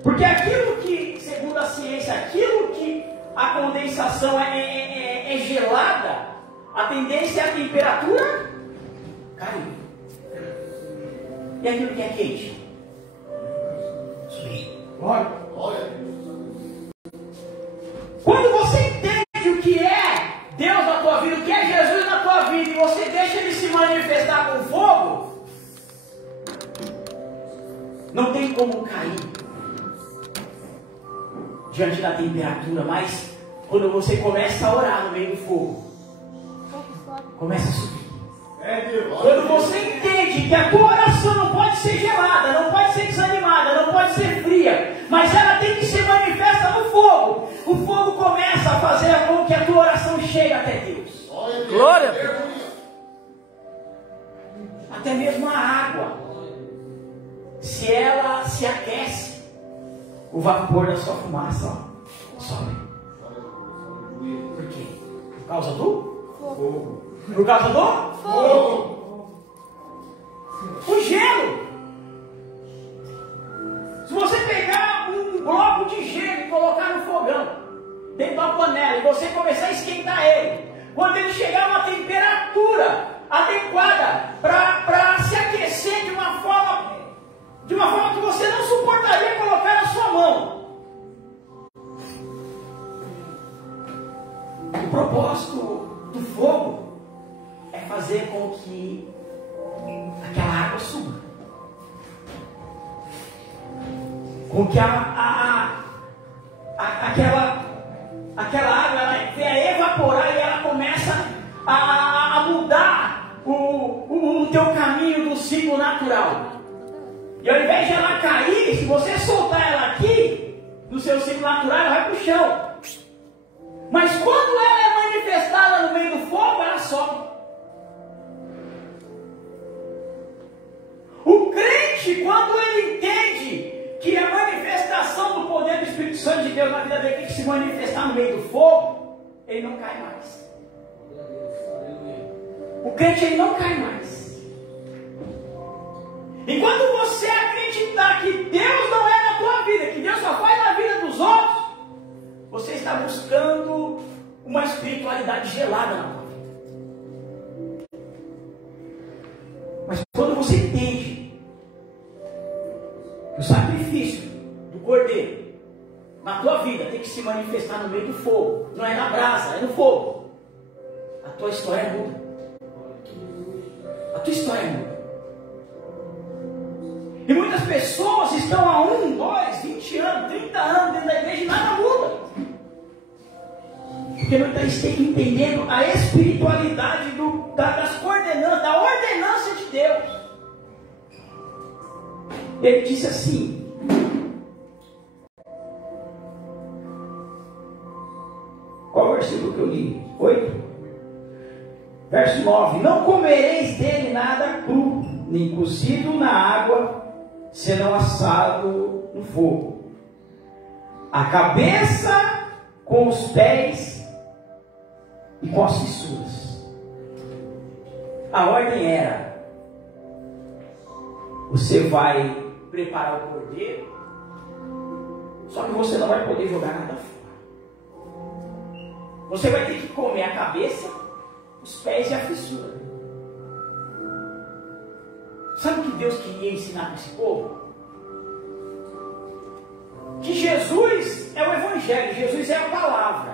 Porque aquilo que, segundo a ciência, aquilo que a condensação é gelada, a tendência é a temperatura cair. E aquilo que é quente? Glória. Quando você entende o que é Deus na tua vida, o que é Jesus na tua vida, e você deixa ele se manifestar com fogo, não tem como cair diante da temperatura, mas quando você começa a orar no meio do fogo, começa a subir. Quando você entende que a tua oração não pode ser gelada, não pode ser desanimada, não pode ser fria, mas ela tem que ser manifesta no fogo, o fogo começa a fazer com que a tua oração chegue até Deus. Glória! Até mesmo a água, se ela se aquece, o vapor da sua fumaça sobe. Por quê? Por causa do fogo. Por causa do fogo. O gelo. Se você pegar um bloco de gelo e colocar no fogão, dentro da panela, e você começar a esquentar ele, quando ele chegar a uma temperatura adequada para se aquecer de uma forma que você não suportaria colocar na sua mão. O propósito do fogo é fazer com que aquela água suba, com que aquela água ela venha evaporar e ela começa a mudar o teu caminho do ciclo natural. E ao invés de ela cair, se você soltar ela aqui, no seu ciclo natural, ela vai para o chão. Mas quando ela é manifestada no meio do fogo, ela sobe. O crente, quando ele entende que a manifestação do poder do Espírito Santo de Deus na vida dele tem que se manifestar no meio do fogo, ele não cai mais. O crente ele não cai mais. E quando você acreditar que Deus não é na tua vida, que uma espiritualidade gelada na tua vida. Mas quando você entende que o sacrifício do cordeiro na tua vida tem que se manifestar no meio do fogo, não é na brasa, é no fogo, a tua história muda. A tua história muda. E muitas pessoas estão há 1, 2, 20 anos, 30 anos dentro da igreja e nada muda. Porque não está entendendo a espiritualidade das coordenanças, da ordenança de Deus. Ele disse assim: qual o versículo que eu li? 8? Verso 9: não comereis dele nada cru, nem cozido na água, senão assado no fogo. A cabeça com os pés e com as fissuras. A ordem era: você vai preparar o cordeiro, só que você não vai poder jogar nada fora. Você vai ter que comer a cabeça, os pés e a fissura. Sabe o que Deus queria ensinar para esse povo? Que Jesus é o Evangelho, Jesus é a palavra.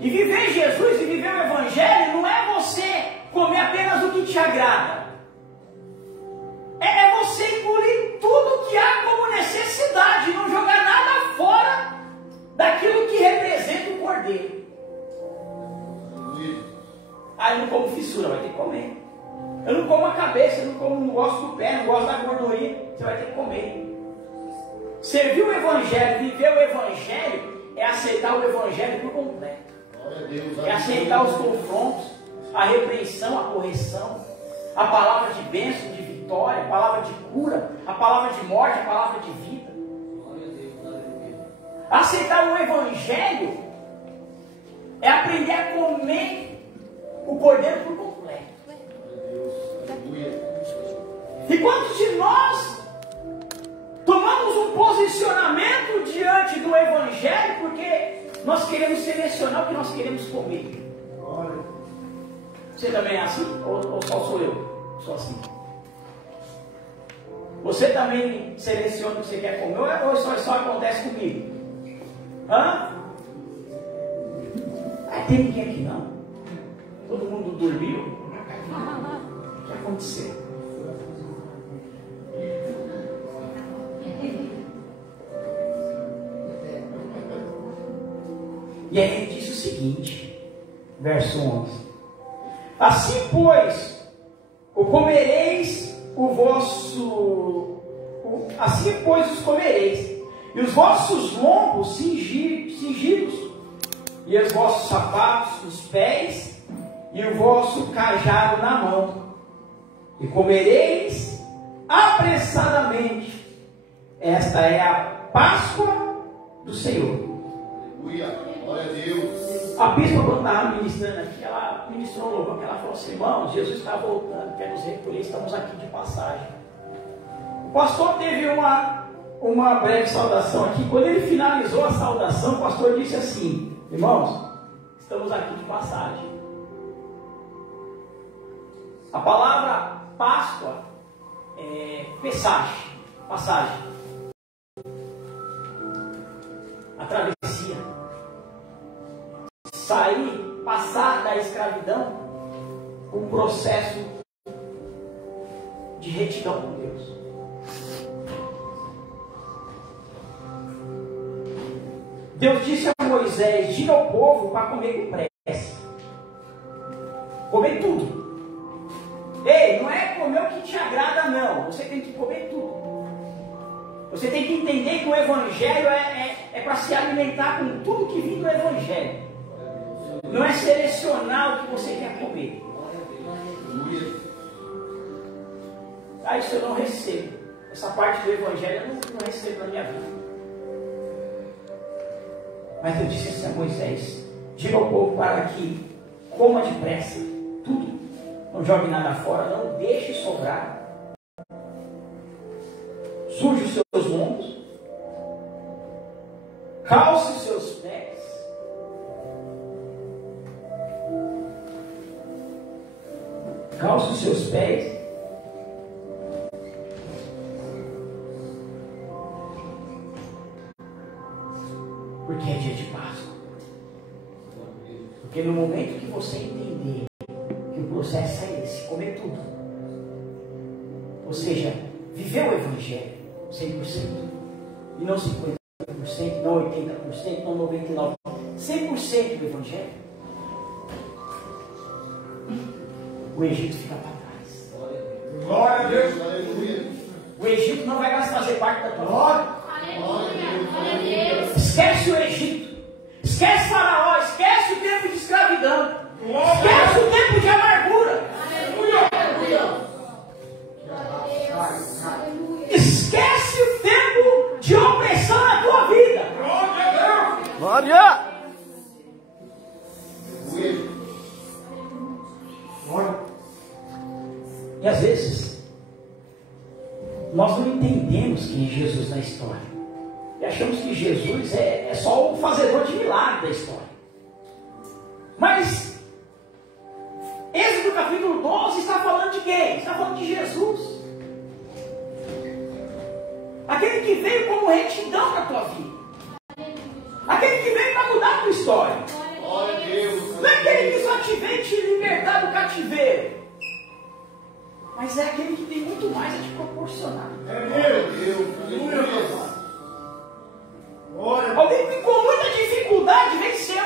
E viver Jesus e viver o Evangelho não é você comer apenas o que te agrada. É você engolir tudo que há como necessidade, não jogar nada fora daquilo que representa o cordeiro. Aí eu não como fissura, vai ter que comer. Eu não como a cabeça, eu não gosto do pé, não gosto da gordurinha, você vai ter que comer. Servir o Evangelho, viver o Evangelho, é aceitar o Evangelho por completo. É aceitar os confrontos, a repreensão, a correção, a palavra de bênção, de vitória, a palavra de cura, a palavra de morte, a palavra de vida. Aceitar o Evangelho é aprender a comer o cordeiro por completo. E quantos de nós tomamos um posicionamento diante do Evangelho porque nós queremos selecionar o que nós queremos comer? Você também é assim? Ou só sou eu? Sou assim. Você também seleciona o que você quer comer ou só acontece comigo? Hã? Não tem ninguém aqui não. Todo mundo dormiu? O que aconteceu? E aí ele disse o seguinte, verso 11: assim, pois, o comereis assim, pois, os comereis, e os vossos lombos cingidos, e os vossos sapatos nos pés, e o vosso cajado na mão, e comereis apressadamente. Esta é a Páscoa do Senhor. Glória a Deus. A bispa, quando estava ministrando aqui, ela ministrou um louvor, ela falou assim: irmãos, Jesus está voltando, quer nos recolher, estamos aqui de passagem. O pastor teve uma breve saudação aqui. Quando ele finalizou a saudação, o pastor disse assim: irmãos, estamos aqui de passagem. A palavra Páscoa é passagem, a travessia, sair, passar da escravidão, um processo de retidão com Deus. Deus disse a Moisés: diga ao povo para comer com pressa, comer tudo. Ei, não é comer o que te agrada não, você tem que comer tudo. Você tem que entender que o Evangelho é para se alimentar com tudo que vem do Evangelho. Não é selecionar o que você quer comer. Isso eu não recebo. Essa parte do Evangelho eu não recebo na minha vida. Mas eu disse assim a Moisés: diga ao povo para que coma depressa tudo. Não jogue nada fora, não deixe sobrar. Suje os seus lombos, calce os seus pés calça os seus pés. Porque é dia de Páscoa. Porque no momento que você entender que o processo é esse, comer tudo, ou seja, viver o Evangelho 100%, e não 50%, não 80%, não 99%, 100% do Evangelho, o Egito fica para trás. Glória a Deus. Aleluia. O Egito não vai mais fazer parte da tua vida. Glória a Deus. Esquece o Egito. Esquece Faraó. Esquece o tempo de escravidão. Esquece o tempo de amargura. Esquece o tempo de opressão na tua vida. Glória! E às vezes nós não entendemos quem é Jesus na história. E achamos que Jesus é só o fazedor de milagre da história. Mas Êxodo capítulo 12 está falando de quem? Está falando de Jesus. Aquele que veio como retidão na tua vida. Aquele que veio para mudar a tua história. Glória a Deus. Não é aquele que só te veio te libertar do cativeiro. Mas é aquele que tem muito mais a te proporcionar. Glória a Deus. Aleluia. Alguém que com muita dificuldade venceu.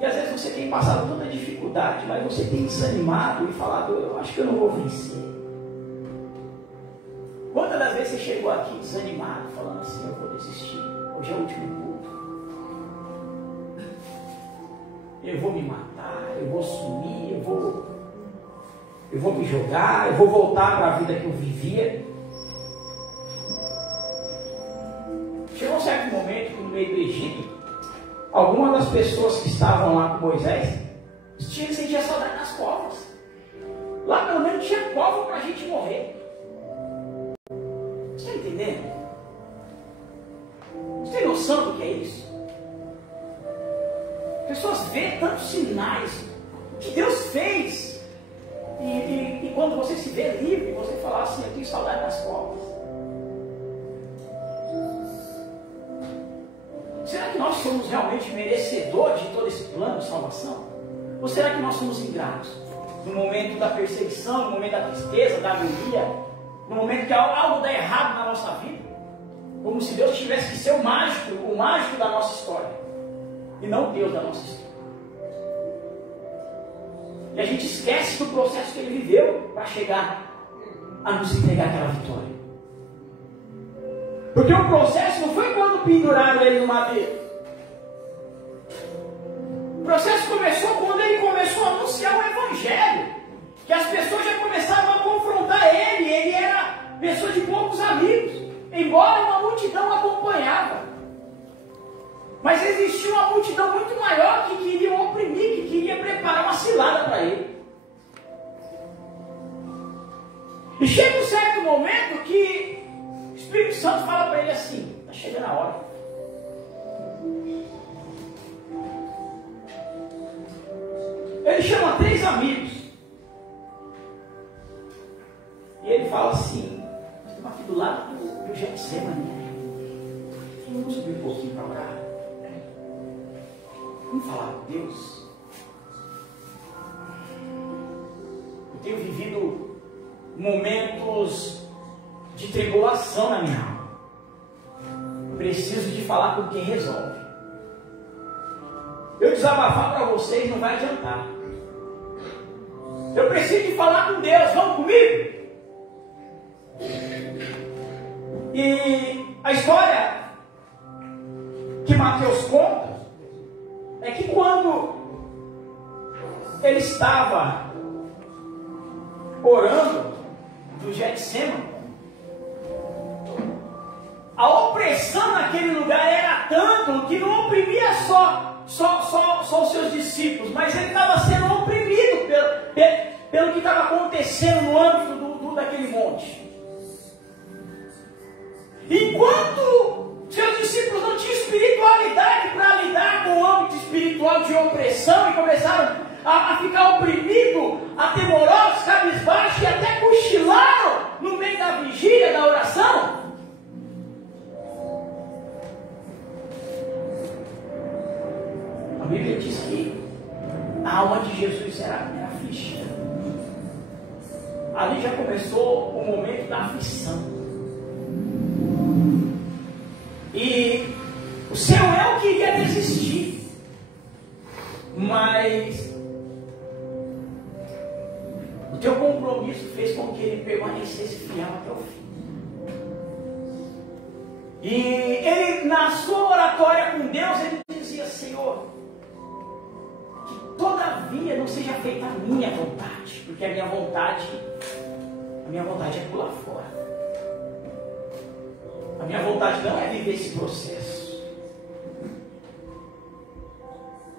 E às vezes você tem passado tanta dificuldade, mas você tem desanimado e falado, eu acho que eu não vou vencer. Quantas das vezes você chegou aqui desanimado, falando assim, eu vou desistir, hoje é o último culto, eu vou me matar, eu vou sumir, eu vou me jogar, eu vou voltar para a vida que eu vivia. Chegou um certo momento que no meio do Egito, algumas das pessoas que estavam lá com Moisés sentiam saudade nas covas. Lá pelo menos tinha cova para a gente morrer. Você está entendendo? Você tem noção do que é isso? Pessoas veem tantos sinais que Deus fez. E quando você se vê livre, você fala assim, eu tenho saudade das covas. Será que nós somos realmente merecedores de todo esse plano de salvação? Ou será que nós somos ingratos? No momento da perseguição, no momento da tristeza, da agonia, no momento que algo dá errado na nossa vida, como se Deus tivesse que ser o mágico da nossa história, e não o Deus da nossa história. E a gente esquece do processo que Ele viveu para chegar a nos entregar aquela vitória. Porque o processo não foi quando penduraram Ele no madeiro. O processo começou quando Ele começou a anunciar o Evangelho, que as pessoas já começavam a confrontar Ele. Ele era pessoa de poucos amigos, embora uma multidão acompanhava. Mas existia uma multidão muito maior que queria oprimir, que queria preparar uma cilada para Ele. E chega um certo momento que o Espírito Santo fala para ele assim, está chegando a hora. Ele chama 3 amigos. E ele fala assim, nós estamos aqui do lado do Getsemane. Vamos subir um pouquinho para orar. Vamos falar com Deus. Eu tenho vivido momentos de tribulação na minha alma. Preciso de falar com quem resolve. Eu desabafar para vocês não vai adiantar. Eu preciso de falar com Deus. Vão comigo? E a história que Mateus conta é que quando ele estava orando no Getsemane, a opressão naquele lugar era tanto que não oprimia só os seus discípulos, mas ele estava sendo oprimido pelo que estava acontecendo no âmbito daquele monte. Enquanto seus discípulos não tinham espiritualidade para lidar com o âmbito espiritual de opressão e começaram a ficar oprimido, atemorosos, cabisbaixos e até cochilaram no meio da vigília, da oração. A Bíblia diz que a alma de Jesus era afligida. Ali já começou o momento da aflição. E o seu eu queria desistir, mas o teu compromisso fez com que ele permanecesse fiel até o fim. E ele, na sua oratória com Deus, ele dizia: Senhor, que todavia não seja feita a minha vontade, porque a minha vontade é pular fora. A minha vontade não é viver esse processo.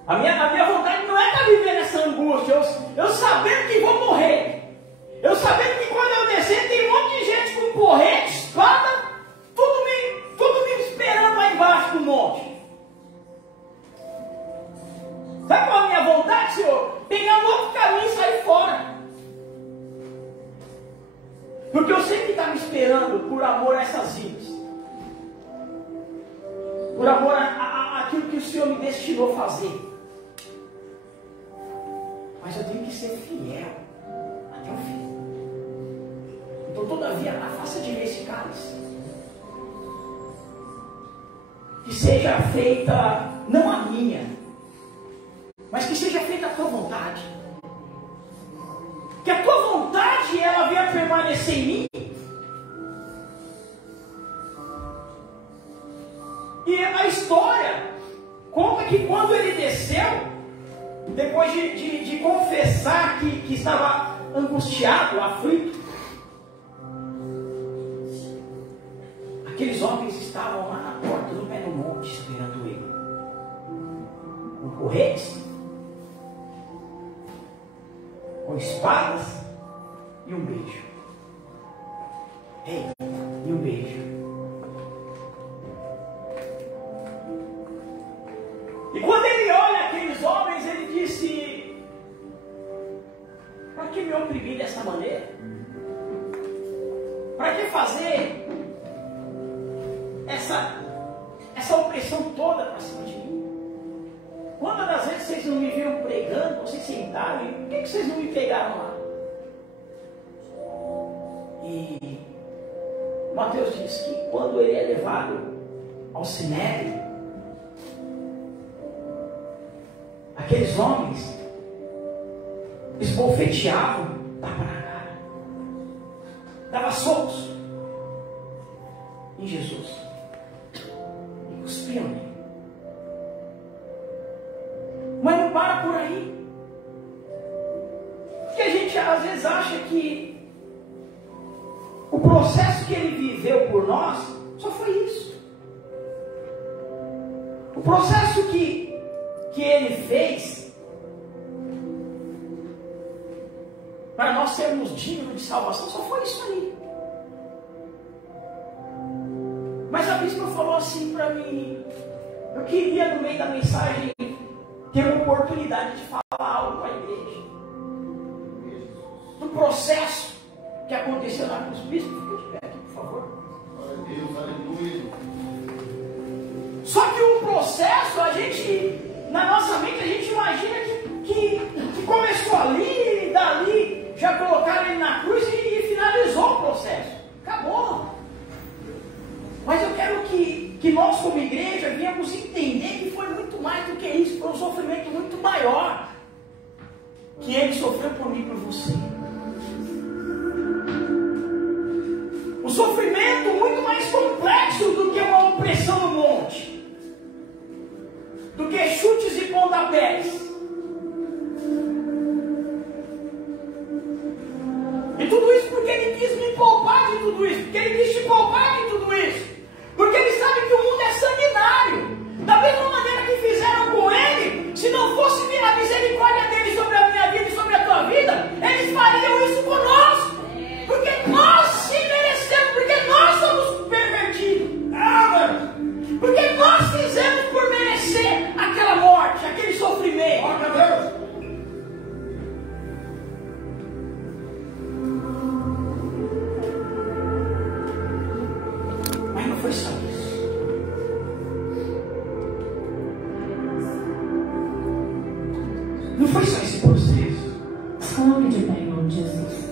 A minha vontade não é estar vivendo essa angústia. Eu sabendo que vou morrer. Eu sabendo que quando eu descer tem um monte de gente com porrete, espada, tudo me esperando lá embaixo do monte. Sabe qual é a minha vontade, Senhor? Pegar um outro caminho e sair fora. Porque eu sei que está me esperando por amor a essas vidas. Por amor àquilo que o Senhor me destinou a fazer. Mas eu tenho que ser fiel até o fim. Então, todavia, afasta de mim esse cálice. Que seja feita, não a minha, mas que seja feita a tua vontade. Que a tua vontade, ela venha permanecer em mim. E a história conta que quando ele desceu, depois de confessar que estava angustiado, aflito, aqueles homens estavam lá na porta do pé do monte esperando ele, com porretes, com espadas e um beijo. E um beijo. E quando ele olha aqueles homens, ele disse: para que me oprimir dessa maneira? Para que fazer essa opressão toda para cima de mim? Quantas das vezes vocês não me viram pregando, vocês sentaram, e por que vocês não me pegaram lá? E Mateus diz que quando ele é levado ao sinédrio, aqueles homens esbofeteavam, tavam na cara, davam socos em Jesus e cuspiam nele. Mas não para por aí, porque a gente às vezes acha que o processo que ele viveu por nós só foi isso. O processo que ele fez para nós sermos dignos de salvação só foi isso aí. Mas a bispa falou assim para mim: eu queria no meio da mensagem ter uma oportunidade de falar algo para a igreja do processo que aconteceu lá com os bispos. Fica de pé aqui, por favor. Glória a Deus, aleluia. Só que o processo, a gente, na nossa mente, a gente imagina que começou ali, dali, já colocaram ele na cruz e finalizou o processo. Acabou. Mas eu quero que nós, como igreja, viemos entender que foi muito mais do que isso. Foi um sofrimento muito maior que ele sofreu por mim e por você. Um sofrimento muito mais complexo do que uma opressão no monte, do que chutes e pontapés. E tudo isso porque ele quis me poupar de tudo isso, porque ele quis te poupar de tudo isso, porque ele sabe que o mundo é sanguinário. Da mesma maneira que fizeram com ele, se não fosse a misericórdia dele sobre a minha vida e sobre a tua vida, eles fariam isso conosco, porque nós se merecemos, porque nós somos pervertidos, porque nós fizemos por merecer aquela morte, aquele sofrimento. foi só esse processo. Se coloque de pé em nome de Jesus.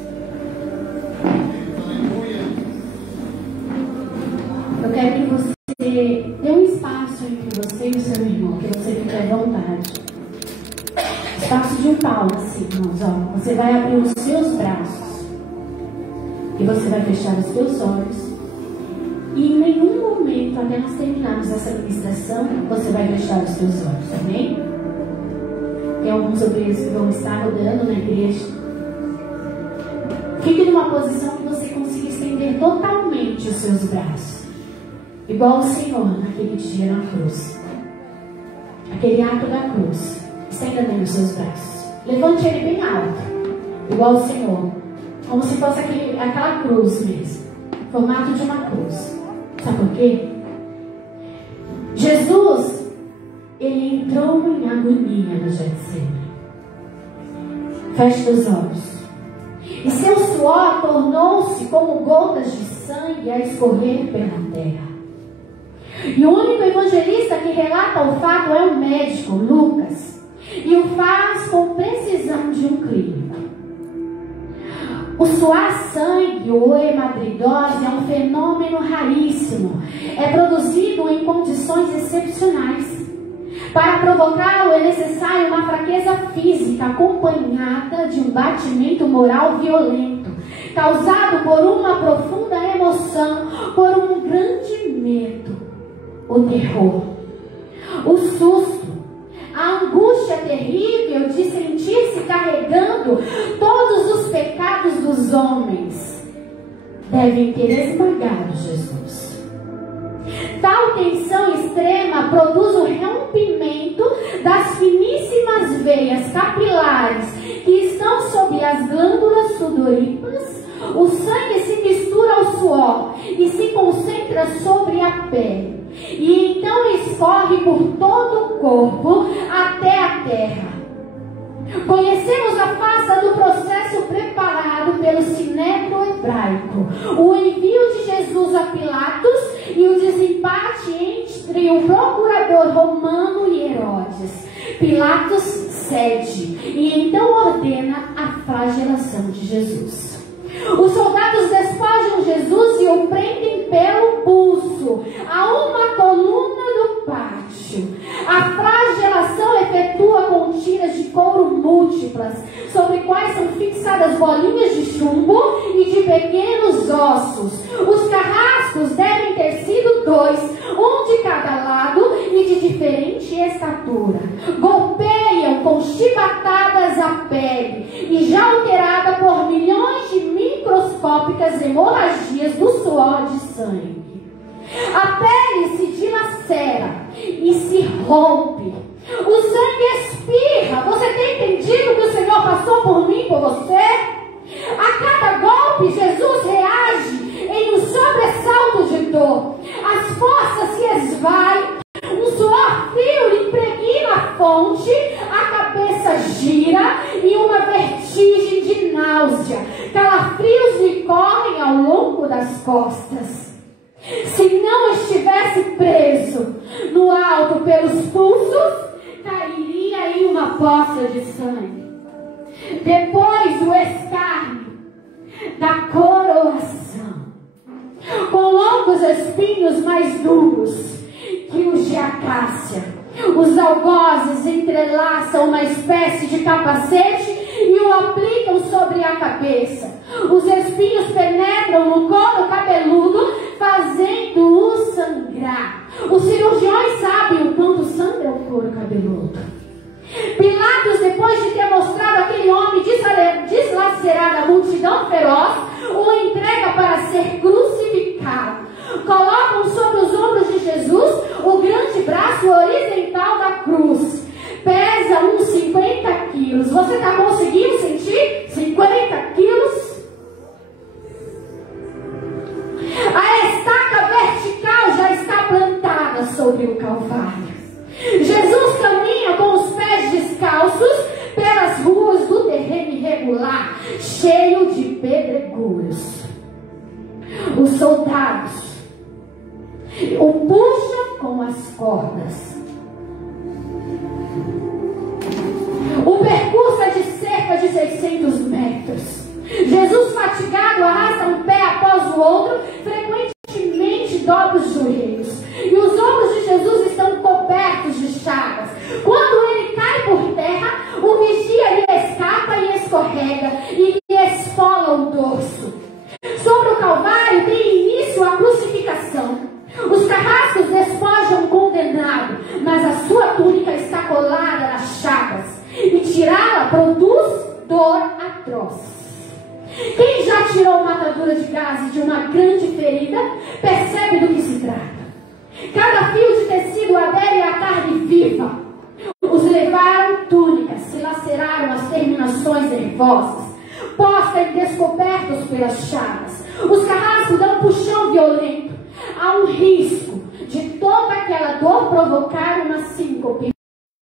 Eu quero que você dê um espaço entre você e o seu irmão, que você fique à vontade. Espaço de um palmo, assim, irmãos. Ó. Você vai abrir os seus braços e você vai fechar os seus olhos. E em nenhum momento, até nós terminarmos essa ministração, você vai fechar os seus olhos, amém? Tem alguns obreiros que vão estar rodando na igreja. Fique numa posição que você consiga estender totalmente os seus braços. Igual o Senhor naquele dia na cruz. Aquele ato da cruz. Estenda bem os seus braços. Levante ele bem alto. Igual o Senhor. Como se fosse aquela cruz mesmo. Formato de uma cruz. Sabe por quê? Jesus, ele entrou em agonia no Getsemane. Feche os olhos. E seu suor tornou-se como gotas de sangue a escorrer pela terra. E o único evangelista que relata o fato é o médico, Lucas. E o faz com precisão de um clínico. O suar sangue ou hematidose é um fenômeno raríssimo. É produzido em condições excepcionais. Para provocá-lo é necessário uma fraqueza física acompanhada de um batimento moral violento, causado por uma profunda emoção, por um grande medo, o terror, o susto, a angústia terrível de sentir-se carregando todos os pecados dos homens, devem ter esmagado Jesus. Tal tensão extrema produz o rompimento das finíssimas veias capilares que estão sob as glândulas sudoríparas. O sangue se mistura ao suor e se concentra sobre a pele. E então escorre por todo o corpo até a terra. Conhecemos a face do processo preparado pelo Sinédrio hebraico, o envio de Jesus a Pilatos e o desempate entre o procurador romano e Herodes. Pilatos cede e então ordena a flagelação de Jesus. Os soldados despojam Jesus e o prendem pelo pulso a uma coluna do pátio. A flagelação efetua com tiras de couro múltiplas, sobre quais são fixadas bolinhas de chumbo e de pequenos ossos. Os carrascos devem ter sido 2, um de cada lado e de diferente estatura. Golpeiam com chibatadas a pele e já alterada por milhões de microscópicas hemorragias do suor de sangue. A pele se dilacera e se rompe. O sangue espirra. Você tem entendido que o Senhor passou por mim, por você? A cada golpe, Jesus reage em um sobressalto de dor. As forças se esvaem. Um suor frio lhe impregna a fonte, a cabeça gira e uma vertigem de náusea. Calafrios lhe correm ao longo das costas. Se não estivesse preso no alto pelos pulsos, cairia em uma poça de sangue. Depois o escárnio da coroação, com longos espinhos mais duros que os de acácia. Os algozes entrelaçam uma espécie de capacete e o aplicam sobre a cabeça. Os espinhos penetram no couro cabeludo, fazendo-o sangrar. Os cirurgiões sabem o quanto sangra o couro cabeludo. Pilatos, depois de ter mostrado aquele homem deslacerado à multidão feroz, o entrega para ser crucificado. Colocam sobre os ombros de Jesus o grande braço horizontal da cruz. Pesa uns 50 quilos. Você está conseguindo sentir? 50 quilos? A estaca vertical já está plantada sobre o Calvário. Jesus caminha com os pés descalços pelas ruas do terreno irregular, cheio de pedregulhos. Os soldados o puxam com as cordas. O percurso de 600 metros. Jesus, fatigado, arrasta um pé após o outro, frequentemente dobra os joelhos. E os ombros de Jesus estão cobertos de chagas. Quando ele cai por terra, o vigia lhe escapa e escorrega, e lhe esfola o dorso. Sobre o Calvário tem início a crucificação. Os carrascos despojam o condenado, mas a sua túnica está colada nas chagas, e tirá-la produz dor atroz. Quem já tirou uma atadura de gases de uma grande ferida, percebe do que se trata. Cada fio de tecido adere à carne viva. Os levaram túnicas, se laceraram as terminações nervosas, postas descobertos pelas chagas. Os carrascos dão um puxão violento. Há um risco de toda aquela dor provocar uma síncope.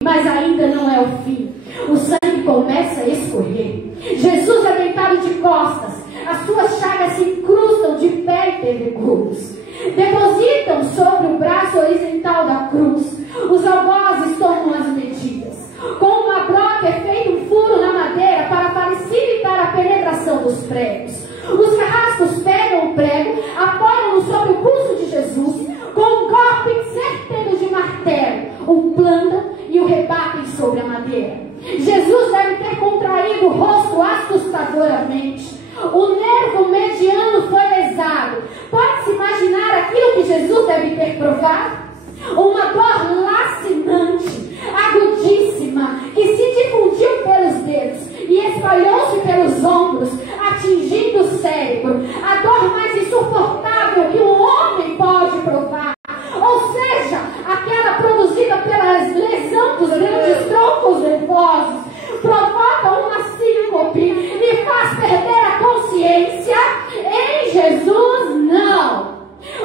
Mas ainda não é o fim. O sangue começa a escorrer. Jesus é deitado de costas. As suas chagas se incrustam de pé e pedregulhos. Depositam sobre o braço horizontal da cruz. Os algozes tomam as medidas. Com uma broca é feito um furo na madeira para facilitar a penetração dos pregos. Os carrascos pegam o prego, apoiam-no sobre o pulso de Jesus, com um golpe certeiro de martelo, o plantam e o rebatem sobre a madeira. Jesus deve ter contraído o rosto assustadoramente. O nervo mediano foi lesado. Pode-se imaginar aquilo que Jesus deve ter provado? Uma dor lacinante, agudíssima, que se difundiu pelos dedos e espalhou-se pelos ombros, atingindo o cérebro. A dor mais insuportável que um homem pode provar. Ou seja, aquela produzida pela lesão dos grandes troncos nervosos, provoca uma síncope e faz perder a consciência. Em Jesus, não.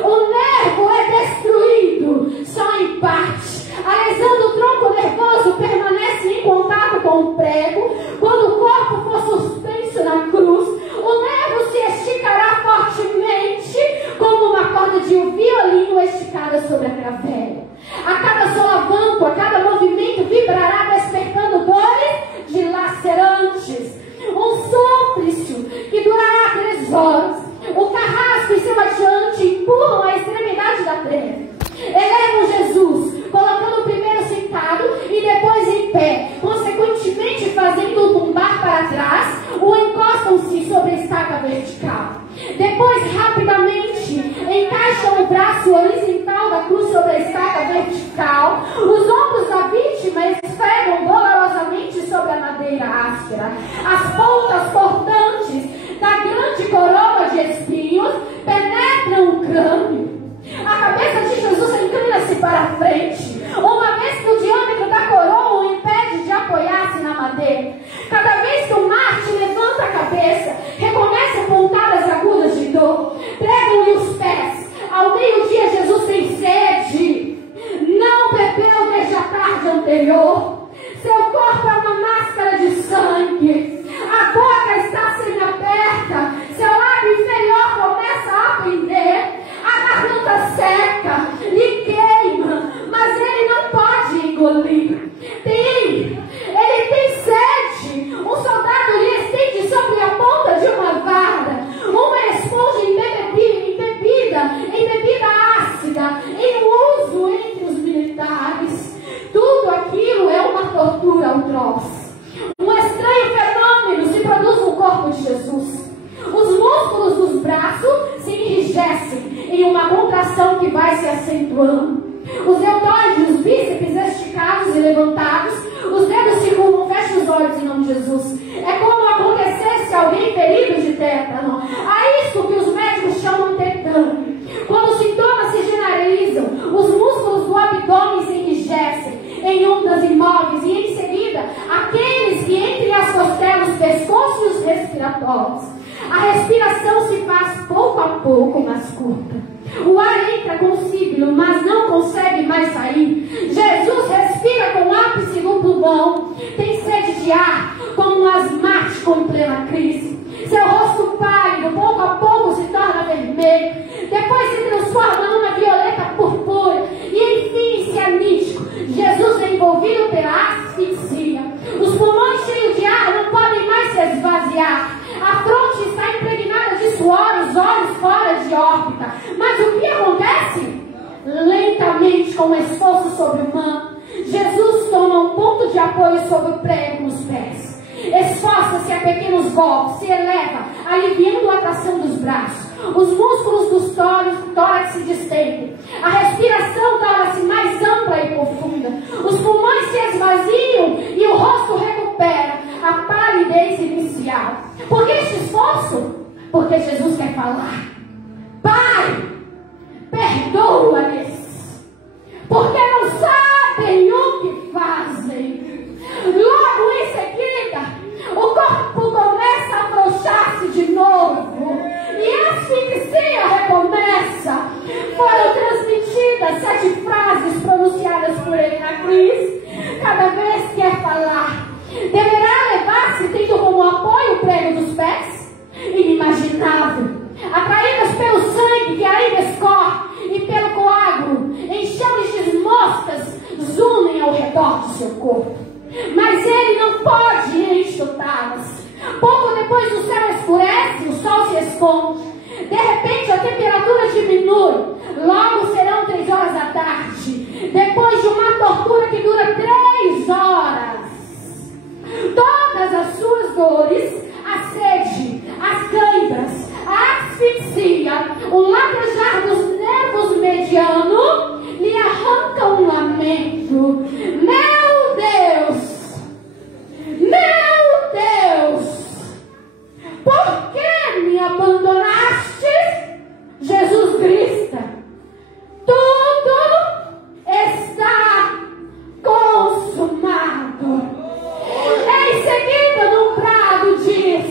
O nervo é destruído só em parte. A lesão do tronco nervoso permanece em contato com o prego. Quando o corpo for suspenso na cruz, o nervo se esticará fortemente, como uma corda de um violino esticada sobre a cravela. A cada solavanco, a cada movimento vibrará, despertando dores dilacerantes. Um suplício que durará 3 horas. O carrasco e seu adiante empurram a extremidade da treva. Elevam Jesus, colocando o primeiro sentado e depois em pé, consequentemente fazendo-o tumbar para trás, o encostam-se sobre a estaca vertical. Depois, rapidamente, encaixam o braço horizontal da cruz sobre a estaca vertical. Os ombros da vítima esfregam dolorosamente sobre a madeira áspera. As pontas cortantes da grande coroa de espinhos penetram o crânio. A cabeça de Jesus inclina-se para a frente, uma vez que o diâmetro da coroa o impede de apoiar-se na madeira. Cada vez que o Marte levanta a cabeça, reconhece pontadas agudas de dor. Pregam-lhe os pés. Ao meio-dia, Jesus tem sede. Não bebeu desde a tarde anterior. Seu corpo é uma máscara de sangue. A boca está semi-aberta. Seu lábio inferior começa a pender. A garganta seca, lhe queima, mas ele não pode engolir. Ele tem sede. Um soldado lhe estende sobre a ponta de uma vara uma esponja em bebida ácida, em uso entre os militares. Tudo aquilo é uma tortura atroz. Um estranho fenômeno se produz no corpo de Jesus. Os músculos dos braços se enrijecem em uma contração que vai se acentuando. Os deltoides, os bíceps esticados e levantados, os dedos se curvam. Feche os olhos em nome de Jesus. É como acontecesse alguém ferido de tétano. A isso que os médicos chamam tetano. Quando os sintomas se generalizam, os músculos do abdômen se enrijecem em ondas imóveis e em seguida aqueles que entre as costelas, pescoço e os respiratórios. A respiração se faz pouco a pouco mais curta. O ar entra com símbolo, mas não consegue mais sair. Jesus respira com ápice no pulmão. Tem sede de ar, como um asmático em plena crise. Seu rosto pálido, pouco a pouco, se torna vermelho. Depois se transforma numa violeta purpúrea. E enfim, cianítico. Jesus é envolvido pela asfixia. Os pulmões cheios de ar não podem mais somente com um esforço sobre-humano, Jesus toma um ponto de apoio sobre o prego nos pés. Esforça-se a pequenos golpes, se eleva, aliviando a tração dos braços. Os músculos dos tórax se distendem. A respiração torna-se mais ampla e profunda. Os pulmões se esvaziam e o rosto recupera a palidez inicial. Por que este esforço? Porque Jesus quer falar. Pai, perdoa-lhes, porque não sabem o que fazem. Logo em seguida, o corpo começa a afrouxar-se de novo e a asfixia recomeça. Foram transmitidas 7 frases pronunciadas por ele na cruz. Cada vez que quer falar, deverá levar-se tendo como apoio o prego dos pés. Inimaginável. Atraídas pelo sangue que ainda escorre e pelo coágulo, enxames de moscas zumem ao redor de seu corpo. Mas ele não pode enxutá-las. Pouco depois o céu escurece, o sol se esconde. De repente a temperatura diminui. Logo serão 3 horas da tarde. Depois de uma tortura que dura 3 horas. Todas as suas dores, a sede, as câimbras, a asfixia, o latejar dos nervos medianos lhe arrancam um lamento. Meu Deus! Meu Deus! Por que me abandonaste? Jesus grita. Tudo está consumado. Em seguida, no prado diz: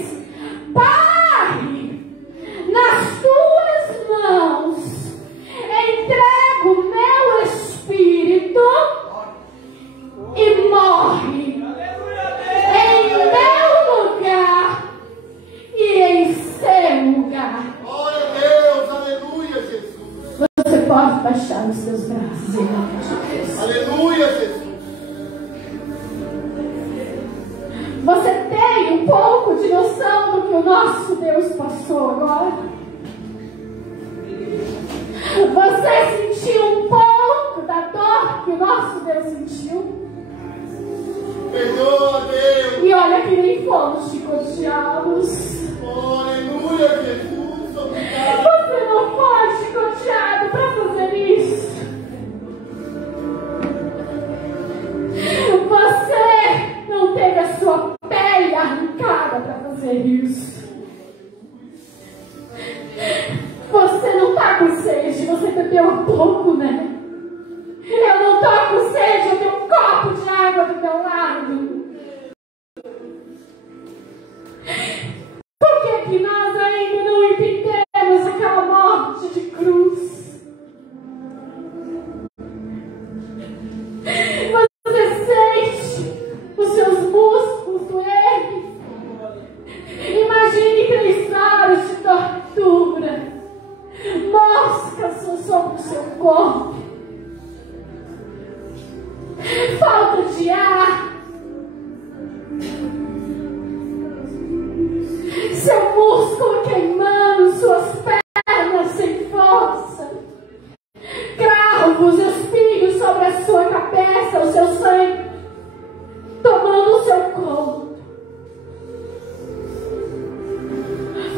Pai, nas tuas mãos entrego meu espírito e morre em meu lugar e em seu lugar. Glória a Deus, aleluia, Jesus. Você pode baixar os seus braços em nome de Deus. Aleluia, Jesus. Você tem um pouco de noção do que o nosso Deus passou agora? Você sentiu um pouco da dor que o nosso Deus sentiu? Perdoa, Deus. E olha que nem fomos chicoteados. Oh, aleluia, Jesus. Obrigado. Você não foi chicoteado para fazer isso. Você não teve a sua pele arrancada para fazer isso. Você não está com sede, você bebeu um pouco, né? Eu não estou com sede, eu tenho um copo de água do meu lado. Por que que nós ainda não entendemos aquela morte de cruz? Você sente os seus músculos doerem. Imagine 3 horas de tortura. Moscas são sobre o seu corpo. Falta de ar. Seu músculo queimando, suas pernas sem força. Cravos, espinhos sobre a sua cabeça, o seu sangue tomando o seu corpo.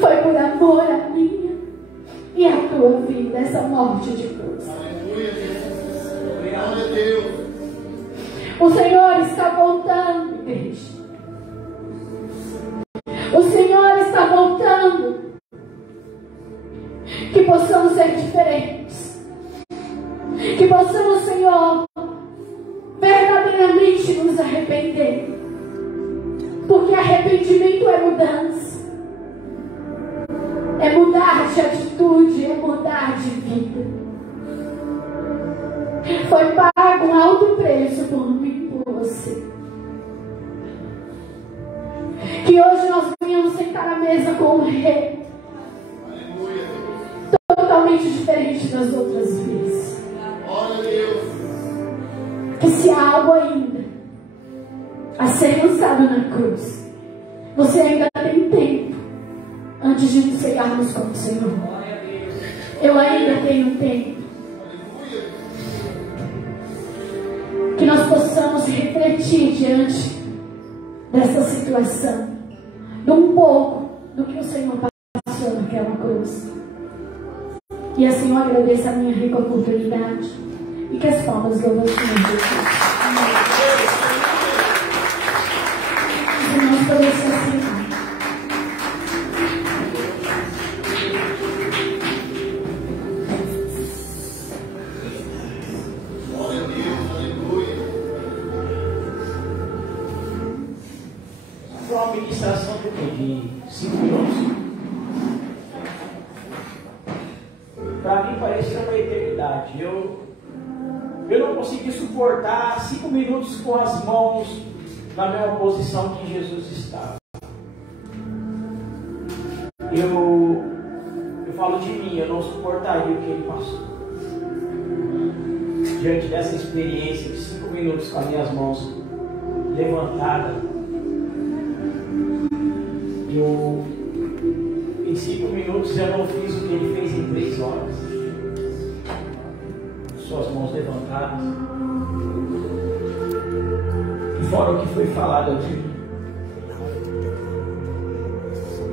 Foi por amor a minha e a tua vida, essa morte de cruz. Aleluia, Jesus. Glória a Deus. O Senhor está voltando, igreja. O Senhor está voltando. Que possamos ser diferentes. Que possamos, Senhor, verdadeiramente nos arrepender. Porque arrependimento é mudança. É mudar de atitude, é mudar de vida. Foi pago um alto preço por mim e por você. Que hoje nós venhamos sentar à mesa com o Rei. Aleluia, Totalmente diferente das outras vezes. glória a Deus. Que se há algo ainda a ser lançado na cruz, você ainda tem tempo antes de nos cegarmos com o Senhor. Eu ainda tenho tempo. refletir diante dessa situação, de um pouco do que o Senhor passou naquela cruz. E assim eu agradeço a minha rica oportunidade e que as palmas louvam o Senhor Jesus. Os irmãos podem se assentar. Glória a Deus, aleluia. Foi uma ministração de 5 minutos. Para mim parecia uma eternidade. Eu não consegui suportar 5 minutos com as mãos na mesma posição que Jesus estava. Eu falo de mim, eu não suportaria o que ele passou. Diante dessa experiência de 5 minutos com as minhas mãos levantadas, em 5 minutos eu não fiz o que ele fez em 3 horas. Suas mãos levantadas. E fora o que foi falado aqui,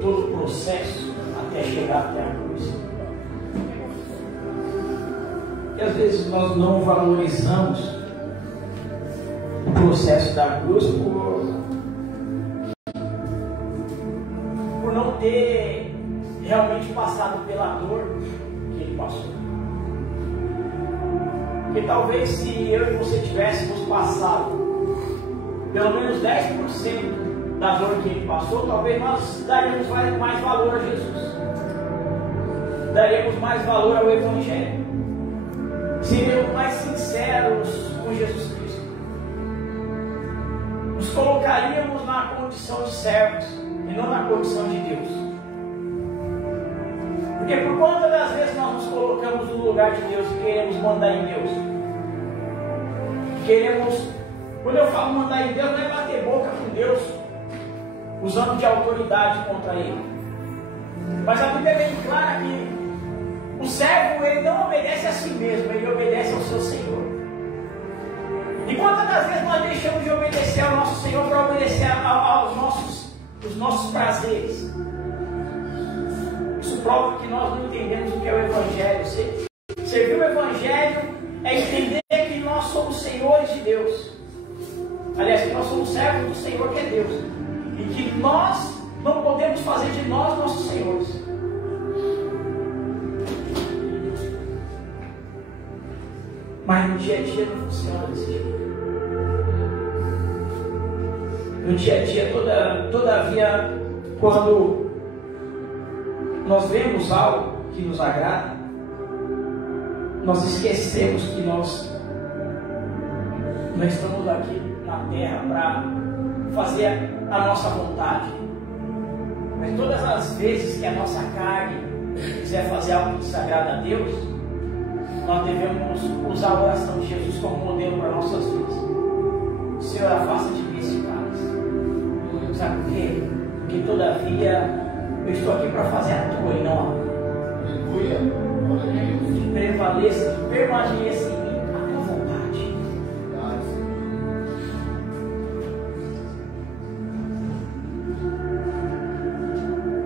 todo o processo até chegar até a cruz. E às vezes nós não valorizamos o processo da cruz por não ter realmente passado pela dor que ele passou. Porque talvez se eu e você tivéssemos passado pelo menos 10% da dor que ele passou, talvez nós daríamos mais valor a Jesus. Daríamos mais valor ao Evangelho. Seríamos mais sinceros com Jesus Cristo. Nos colocaríamos na condição de servos e não na condição de Deus. Porque por quantas das vezes nós nos colocamos no lugar de Deus e queremos mandar em Deus? Quando eu falo mandar em Deus, não é bater boca com Deus, usando de autoridade contra Ele. Mas a Bíblia é bem clara que o servo, ele não obedece a si mesmo, ele obedece ao seu Senhor. E quantas das vezes nós deixamos de obedecer ao nosso Senhor para obedecer aos nossos prazeres? Isso prova que nós não entendemos o que é o Evangelho. Servir o Evangelho é entender que nós somos senhores de Deus. Aliás, que nós somos servos do Senhor que é Deus. E que nós não podemos fazer de nós nossos senhores. Mas no dia a dia não funciona desse jeito. No dia a dia, todavia, quando nós vemos algo que nos agrada, nós esquecemos que nós estamos aqui na terra para fazer a nossa vontade. Mas todas as vezes que a nossa carne quiser fazer algo que desagrada a Deus, nós devemos usar a oração de Jesus como modelo para nossas vidas. Senhor, afasta de mim esse cálice. Sabe por quê? Porque todavia eu estou aqui para fazer a tua e não a minha. Aleluia. Que prevaleça, que permaneça em mim a tua vontade.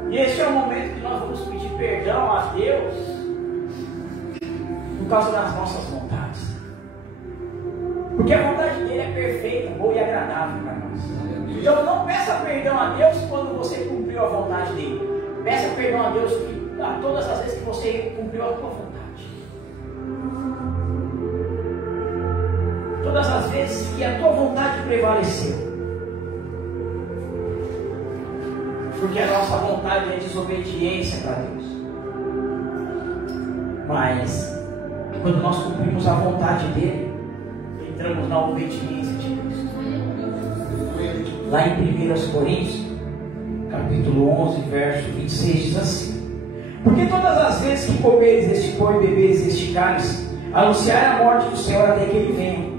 E este é o momento que nós vamos pedir perdão a Deus por causa das nossas vontades. Porque a vontade dele é perfeita, boa e agradável para nós. Então não peça perdão a Deus quando você cumpriu a vontade dele. Peça perdão a Deus a todas as vezes que você cumpriu a tua vontade. Todas as vezes que a tua vontade prevaleceu. Porque a nossa vontade é desobediência para Deus. Mas quando nós cumprimos a vontade dele, entramos na obediência de Cristo. Lá em 1 Coríntios, capítulo 11, verso 26, diz assim: porque todas as vezes que comeres este pão e beberes este cálice, anunciar a morte do Senhor até que ele venha.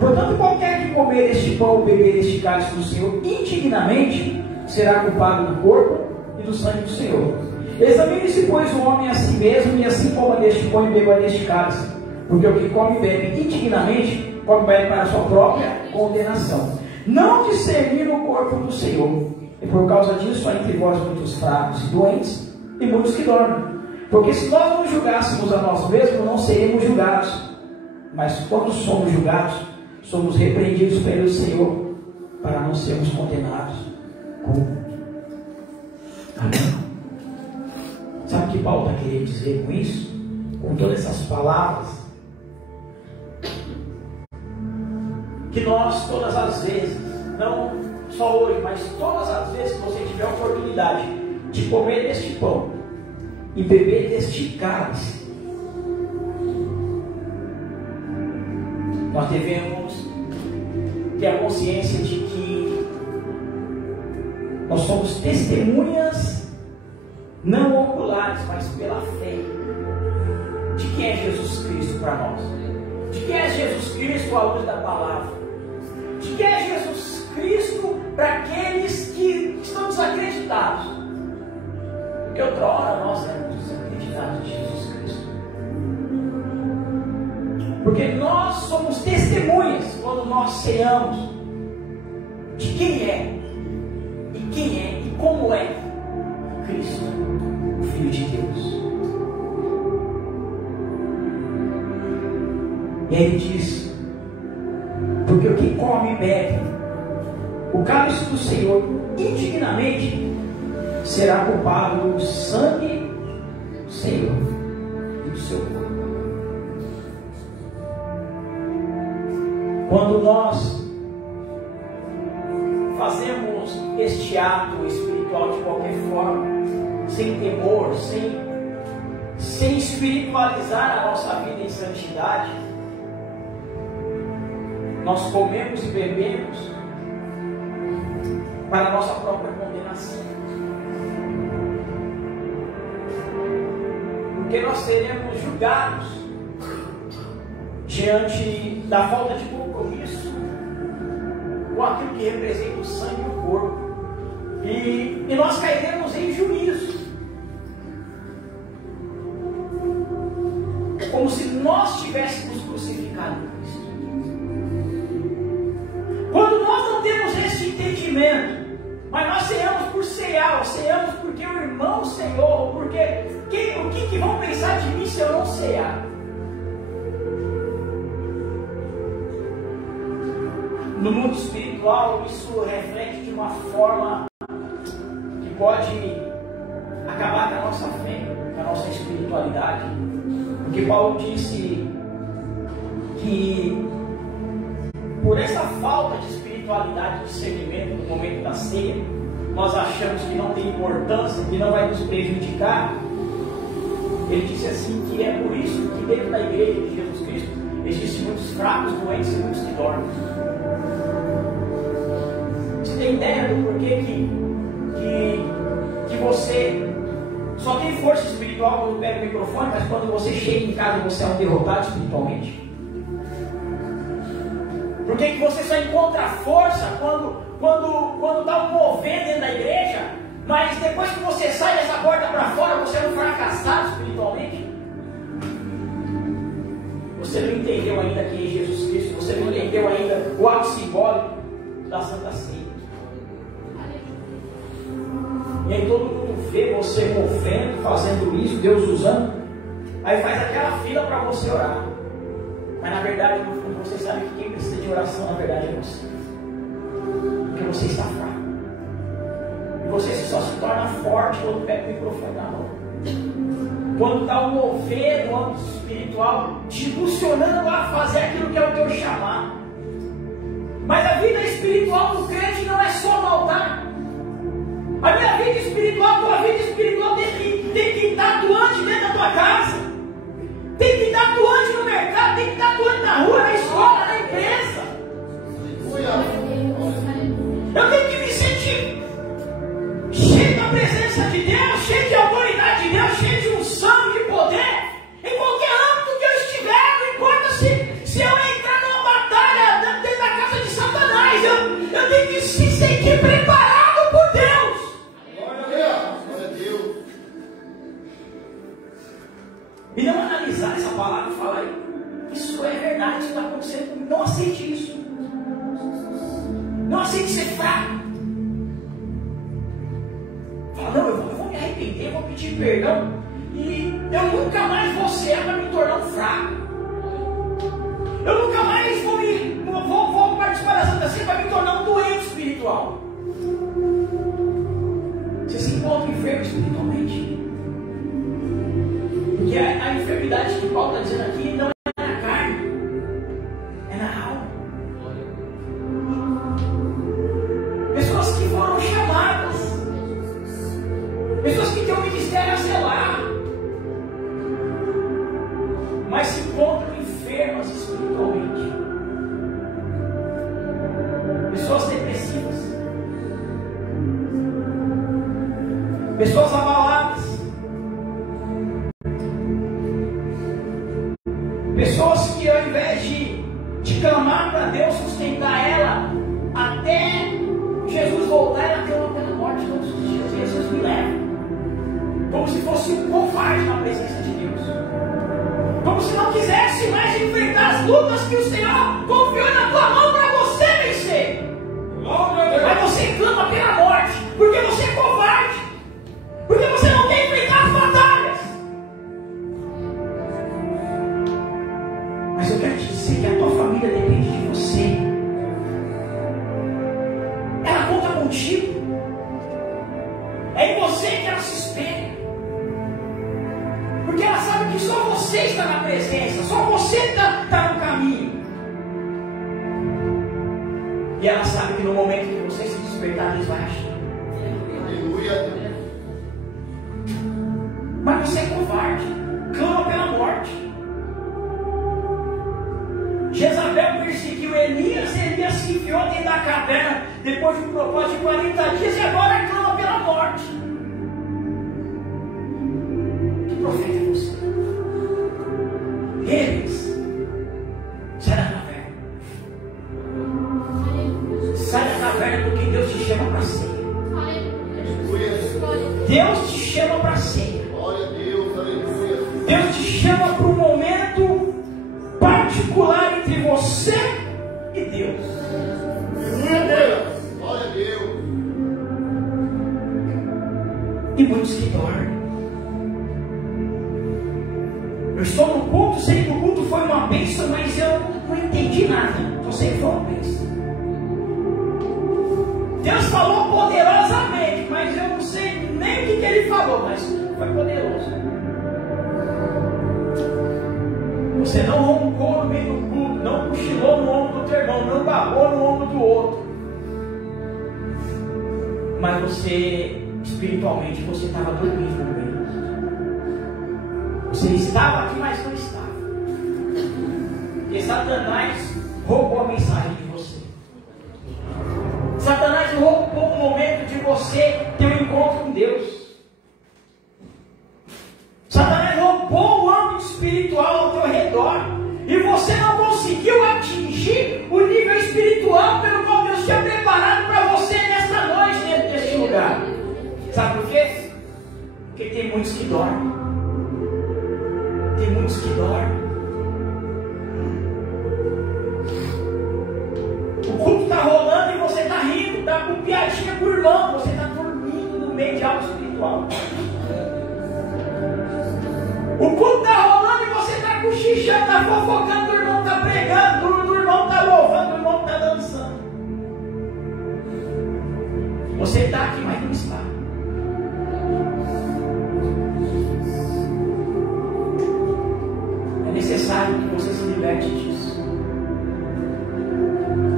Portanto, qualquer que comer este pão ou beber este cálice do Senhor indignamente, será culpado do corpo e do sangue do Senhor. Examine-se, pois, o homem a si mesmo, e assim coma deste pão e beba deste cálice. Porque o que come e bebe indignamente, come e bebe para a sua própria condenação. não discernindo o corpo do Senhor. E por causa disso há entre vós muitos fracos e doentes, e muitos que dormem. Porque se nós não julgássemos a nós mesmos, não seríamos julgados. Mas quando somos julgados, somos repreendidos pelo Senhor, para não sermos condenados com. Amém? Sabe o que Paulo está querendo dizer com isso? Com todas essas palavras? Que nós, todas as vezes, não só hoje, mas todas as vezes que você tiver a oportunidade de comer deste pão e beber deste cálice, nós devemos ter a consciência de que nós somos testemunhas não oculares, mas pela fé de quem é Jesus Cristo para nós, de quem é Jesus Cristo à luz da palavra, de quem é Jesus Cristo para aqueles que estão desacreditados, porque outrora nós éramos desacreditados de Jesus Cristo, porque nós somos testemunhas quando nós ceamos de quem é e como é Cristo, o Filho de Deus. E ele diz: porque o que come e bebe o cálice do Senhor indignamente será culpado do sangue do Senhor e do seu corpo. Quando nós fazemos este ato espiritual de qualquer forma, sem temor, sem espiritualizar a nossa vida em santidade, nós comemos e bebemos para a nossa própria condenação. Porque nós seremos julgados diante da falta de compromisso com aquilo que representa o sangue e o corpo. E nós cairemos em juízo. Como se nós tivéssemos crucificado Cristo. Quando nós não temos esse entendimento, mas nós ceamos por cear, ceamos porque o irmão ceou, porque o que vão pensar de mim se eu não cear? No mundo espiritual, isso reflete de uma forma que pode acabar com a nossa fé, com a nossa espiritualidade. Porque Paulo disse que por essa falta de espiritualidade e discernimento no momento da ceia, nós achamos que não tem importância, que não vai nos prejudicar. Ele disse assim que é por isso que dentro da igreja de Jesus Cristo existem muitos fracos, doentes e muitos que dormem. Você tem ideia do porquê que você só tem força espiritual quando pega o microfone, mas quando você chega em casa você é um derrotado espiritualmente? Por que você só encontra força quando está um mover dentro da igreja, mas depois que você sai dessa porta para fora, você é um fracassado espiritualmente? Você não entendeu ainda quem é Jesus Cristo, você não entendeu ainda o ato simbólico da Santa Ceia. E aí todo mundo vê você movendo, fazendo isso, Deus usando, aí faz aquela fila para você orar. Mas na verdade, no fundo, você sabe que quem precisa de oração, na verdade, é você. Porque você está fraco. E você só se torna forte quando pega o microfone na mão. Quando está o mover no âmbito espiritual, te impulsionando a fazer aquilo que é o teu chamado. Mas a vida espiritual do crente não é só no altar. A minha vida espiritual, a tua vida espiritual tem que estar atuante dentro da tua casa. Tem que estar atuante no mercado, tem que estar atuante na rua, na escola, na empresa. Eu tenho que me sentir cheio da presença de Deus, cheio de autoridade de Deus, cheio de unção, de poder, em qualquer âmbito que eu estiver. Não importa se eu entrar numa batalha dentro da casa de Satanás, eu tenho que se sentir preparado por Deus. E não analisar essa palavra e falar: isso é verdade, isso está acontecendo. Não aceite isso. Não aceite ser fraco. Fala, não, eu vou me arrepender, eu vou pedir perdão. E eu nunca mais vou ser para me tornar um fraco. Eu nunca mais vou participar da Santa Ceia para me tornar um doente espiritual. Você se encontra enfermo espiritualmente. Porque a enfermidade que Paulo está dizendo aqui não é na carne, é na alma. Pessoas que foram chamadas, pessoas que têm um ministério a zelar, mas se encontram enfermas espiritualmente. Pessoas depressivas, pessoas abaladas, pessoas que ao invés de clamar para Deus sustentar ela até Jesus voltar, ela clama pela morte todos os dias. Jesus me leva, como se fosse um covarde na presença de Deus, como se não quisesse mais enfrentar as lutas que o Senhor confiou na tua mão para você vencer. Mas você clama pela morte, porque você é covarde, porque você não quer enfrentar as batalhas. Mas eu quero te dizer que a tua família depende de você. Ela conta contigo. É em você que ela se espelha. Porque ela sabe que só você está na presença, só você está no caminho. E ela sabe que no momento que você se despertar, Deus vai achar. Aleluia. Mas você é covarde, clama pela morte. Jezabel perseguiu Elias, Elias se enfiou dentro da caverna depois de um propósito de 40 dias e agora clama pela morte. Que profeta é você? Elias, sai da caverna. Sai da caverna porque Deus te chama para a ceia. Deus te chama para a ceia. Glória a Deus, aleluia. Deus te chama para um momento particular entre você e Deus. Glória a Deus. E muitos que dormem. Eu estou no culto, sei que o culto foi uma bênção, mas eu não entendi nada. Eu sei que foi uma bênção. Deus falou poderosamente, mas eu não sei nem o que ele falou, mas foi poderoso. Você não roncou no meio do culto, não cochilou no ombro do teu irmão, não babou no ombro do outro. Mas você, espiritualmente, você estava dormindo no meio. Você estava aqui, mas não estava. Porque Satanás roubou a mensagem de você. Satanás roubou o momento de você ter um encontro com Deus. Satanás roubou o âmbito espiritual ao teu redor. E você não conseguiu atingir o nível espiritual pelo qual Deus tinha preparado para você nesta noite, dentro deste lugar. Sabe por quê? Porque tem muitos que dormem. Tem muitos que dormem. O culto está rolando e você está rindo, está com piadinha por irmão, você está dormindo no meio de algo espiritual. O culto está rolando e você está cochichando, está fofocando, o irmão está pregando, o irmão está louvando, o irmão está dançando. Você está aqui, mas não está. É necessário que você se liberte disso.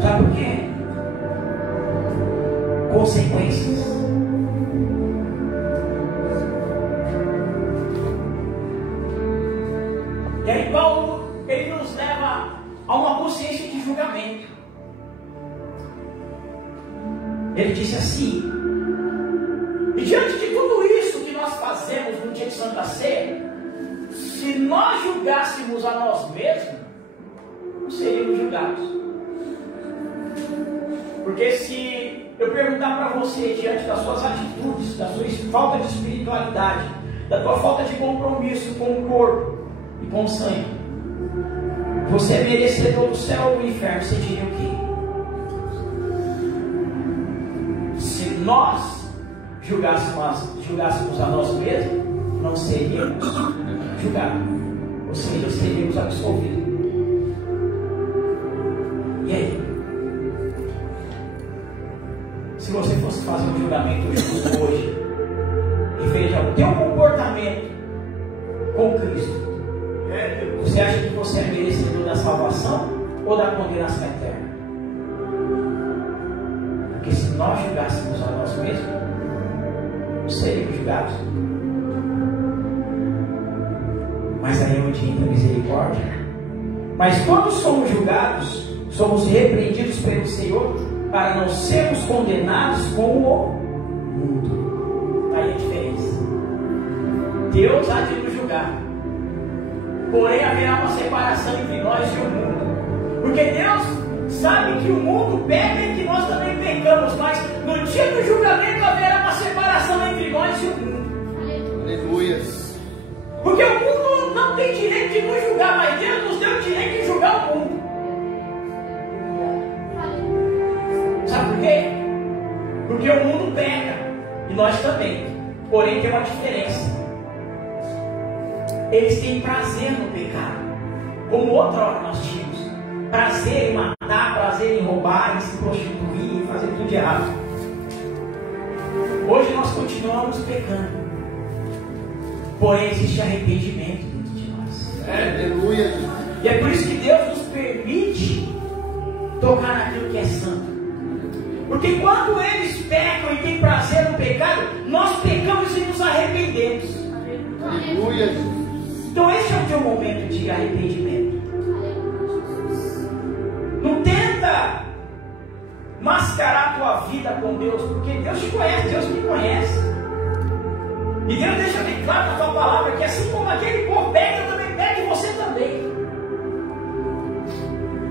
Sabe por quê? Consequências. E aí Paulo, ele nos leva a uma consciência de julgamento. Ele disse assim: e diante de tudo isso que nós fazemos no dia de Santa Ceia, se nós julgássemos a nós mesmos, não seríamos julgados. Porque se eu perguntar para você, diante das suas atitudes, da sua falta de espiritualidade, da tua falta de compromisso com o corpo e com o sangue, você é merecedor do céu ou do inferno, você diria o quê? nós julgássemos a nós mesmos, não seríamos julgados, ou seja, seríamos absolvidos. E aí? Se você fosse fazer um julgamento justo hoje, e veja o teu comportamento com Cristo, você acha que você é merecedor da salvação ou da condenação eterna? Porque se nós julgássemos a nós mesmos, seríamos julgados. Mas aí é onde entra a misericórdia. Mas quando somos julgados, somos repreendidos pelo Senhor para não sermos condenados com o mundo. Aí a diferença. Deus há de nos julgar, porém haverá uma separação entre nós e o mundo, porque Deus sabe que o mundo peca e que nós também pecamos, mas no dia do julgamento haverá uma separação entre nós e o mundo. Aleluia. Porque o mundo não tem direito de nos julgar, mas Deus nos deu o direito de julgar o mundo. Sabe por quê? Porque o mundo peca e nós também, porém tem uma diferença. Eles têm prazer no pecado, como outrora nós tínhamos prazer em matar, prazer em roubar, em se prostituir, em fazer tudo de errado. Hoje nós continuamos pecando, porém existe arrependimento dentro de nós. Aleluia. E é por isso que Deus nos permite tocar naquilo que é santo, porque quando eles pecam e têm prazer no pecado, nós pecamos e nos arrependemos. Aleluia. Então esse é o teu momento de arrependimento. Não tenta mascarar a tua vida com Deus, porque Deus te conhece, Deus me conhece. E Deus deixa bem claro na tua palavra que assim como aquele povo pega, eu também pego e você também.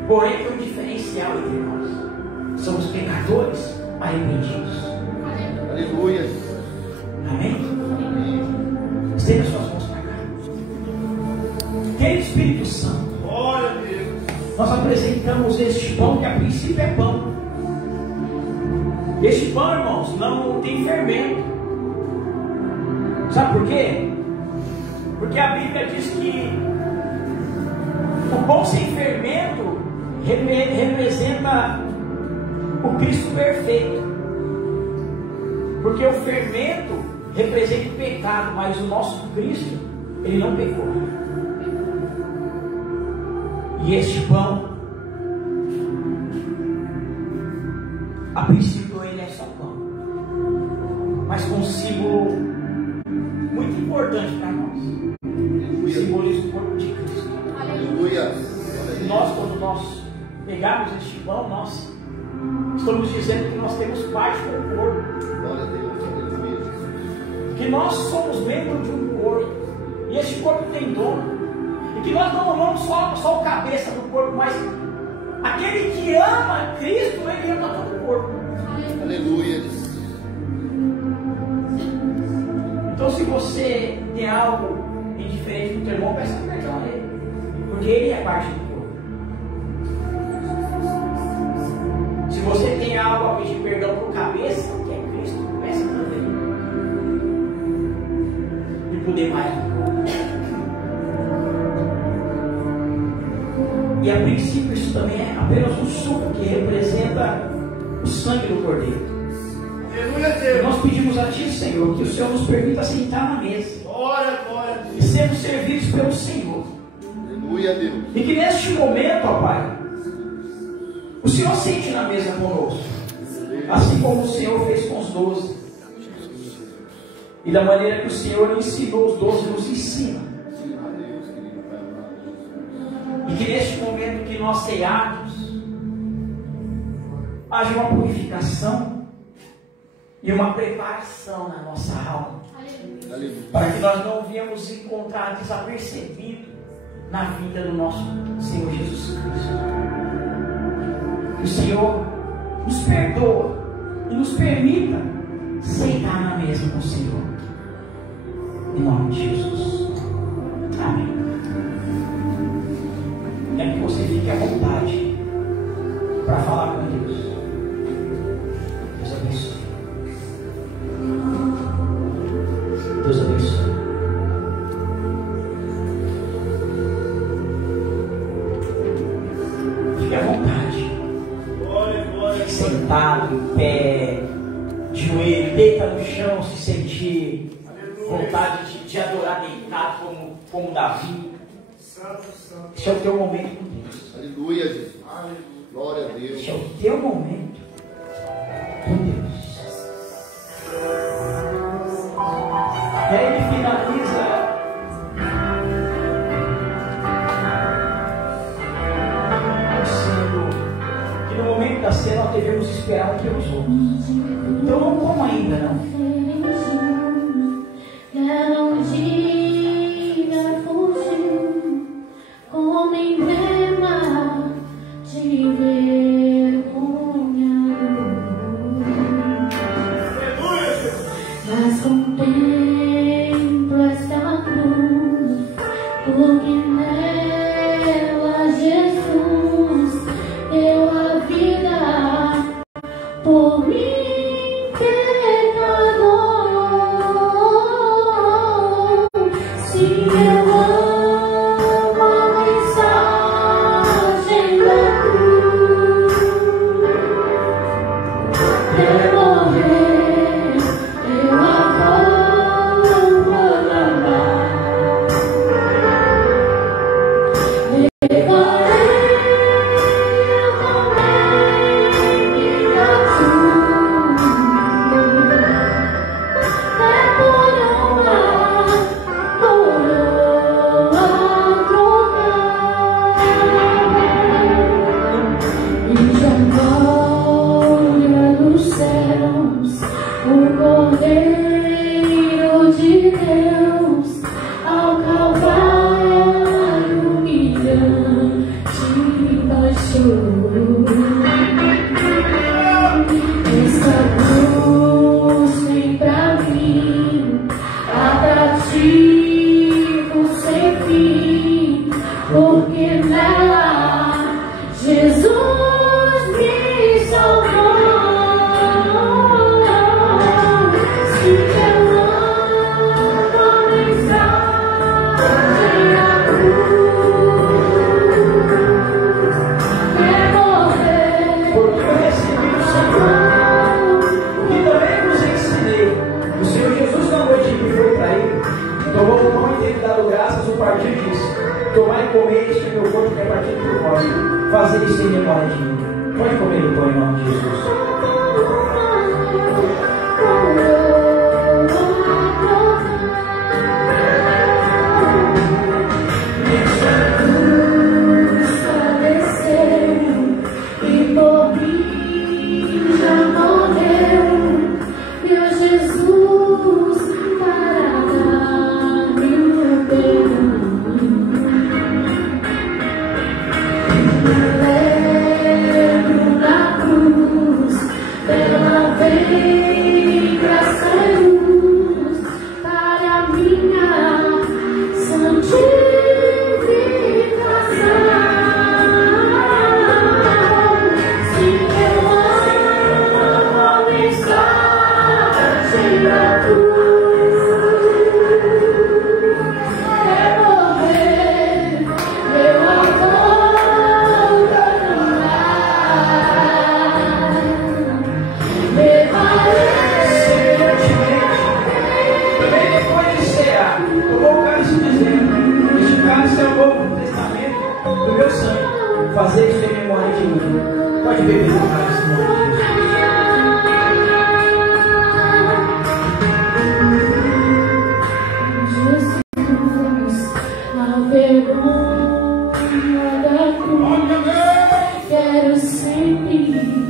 Porém tem um diferencial entre nós. Somos pecadores arrependidos. Aleluia. Amém? Estenda suas mãos para cá. Querido Espírito Santo, Glória a Deus. nós apresentamos este pão que a princípio é pão. Este pão, irmãos, não tem fermento. Sabe por quê? Porque a Bíblia diz que o pão sem fermento representa o Cristo perfeito. Porque o fermento representa o pecado, mas o nosso Cristo, ele não pecou. E este pão, a princípio ele é só pão, mas com um símbolo muito importante para nós. Simboliza o corpo de Cristo. Aleluia. E nós, quando nós pegarmos este pão, nós estamos dizendo que nós temos parte com o corpo, Glória a Deus. Aleluia. que nós somos membros de um corpo, e este corpo tem dono, e que nós não amamos só o cabeça do corpo, mas aquele que ama Cristo, ele ama todo o corpo. Aleluia. Então, se você tem algo indiferente do teu irmão, peça perdão a ele, porque ele é parte do corpo. Se você tem algo a pedir perdão por cabeça, que é Cristo, peça também. E poder mais do corpo. E a princípio isso também é apenas um suco que representa o sangue do Cordeiro. Aleluia, Deus. Nós pedimos a Ti, Senhor, que o Senhor nos permita sentar na mesa Glória, glória a e Deus. sermos servidos pelo Senhor. Aleluia, Deus. E que neste momento, ó Pai, o Senhor sente na mesa conosco, assim como o Senhor fez com os 12. E da maneira que o Senhor ensinou os 12, nos ensina. E que neste momento que nós cearmos, haja uma purificação e uma preparação na nossa alma, Aleluia. para que nós não venhamos encontrar desapercebido na vida do nosso Senhor Jesus Cristo. Que o Senhor nos perdoa e nos permita sentar na mesa com o Senhor. Em nome de Jesus. Amém. É que você fique à vontade para falar com Deus. Deus abençoe. sentir vontade de adorar deitado como Davi. Esse é o teu momento com Deus. Aleluia, Jesus. Glória a Deus. Esse é o teu momento com Deus. E aí ele finaliza dizendo que no momento da cena nós devemos esperar que os outros. Então não como ainda, não. Não diga fugir como emblema de vergonha, mas contemplo esta cruz, porque nela Jesus deu a vida por mim. Fazer isso em memória de mim. Pode comer o pão em nome de Jesus. Fazer isso em memória de mim. Pode beber o cálice em nome de Jesus. A vergonha da cruz, quero sempre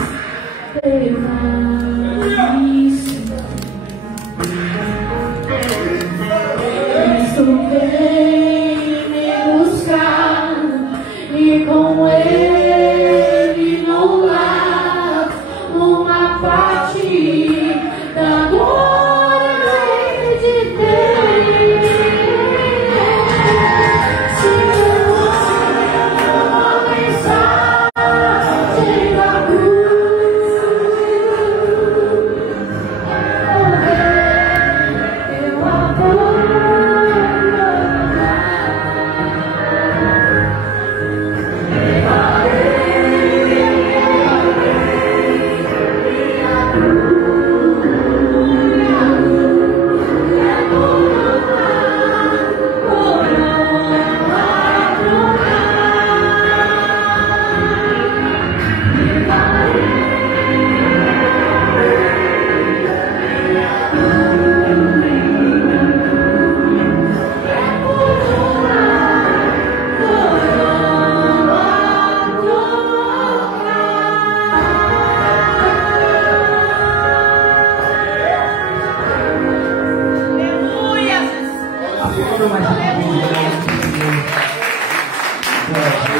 levar isso. Cristo vem me buscar e com ele não há uma parte da glória de Deus. Se eu amo a mensagem da cruz, eu vou amar. forte.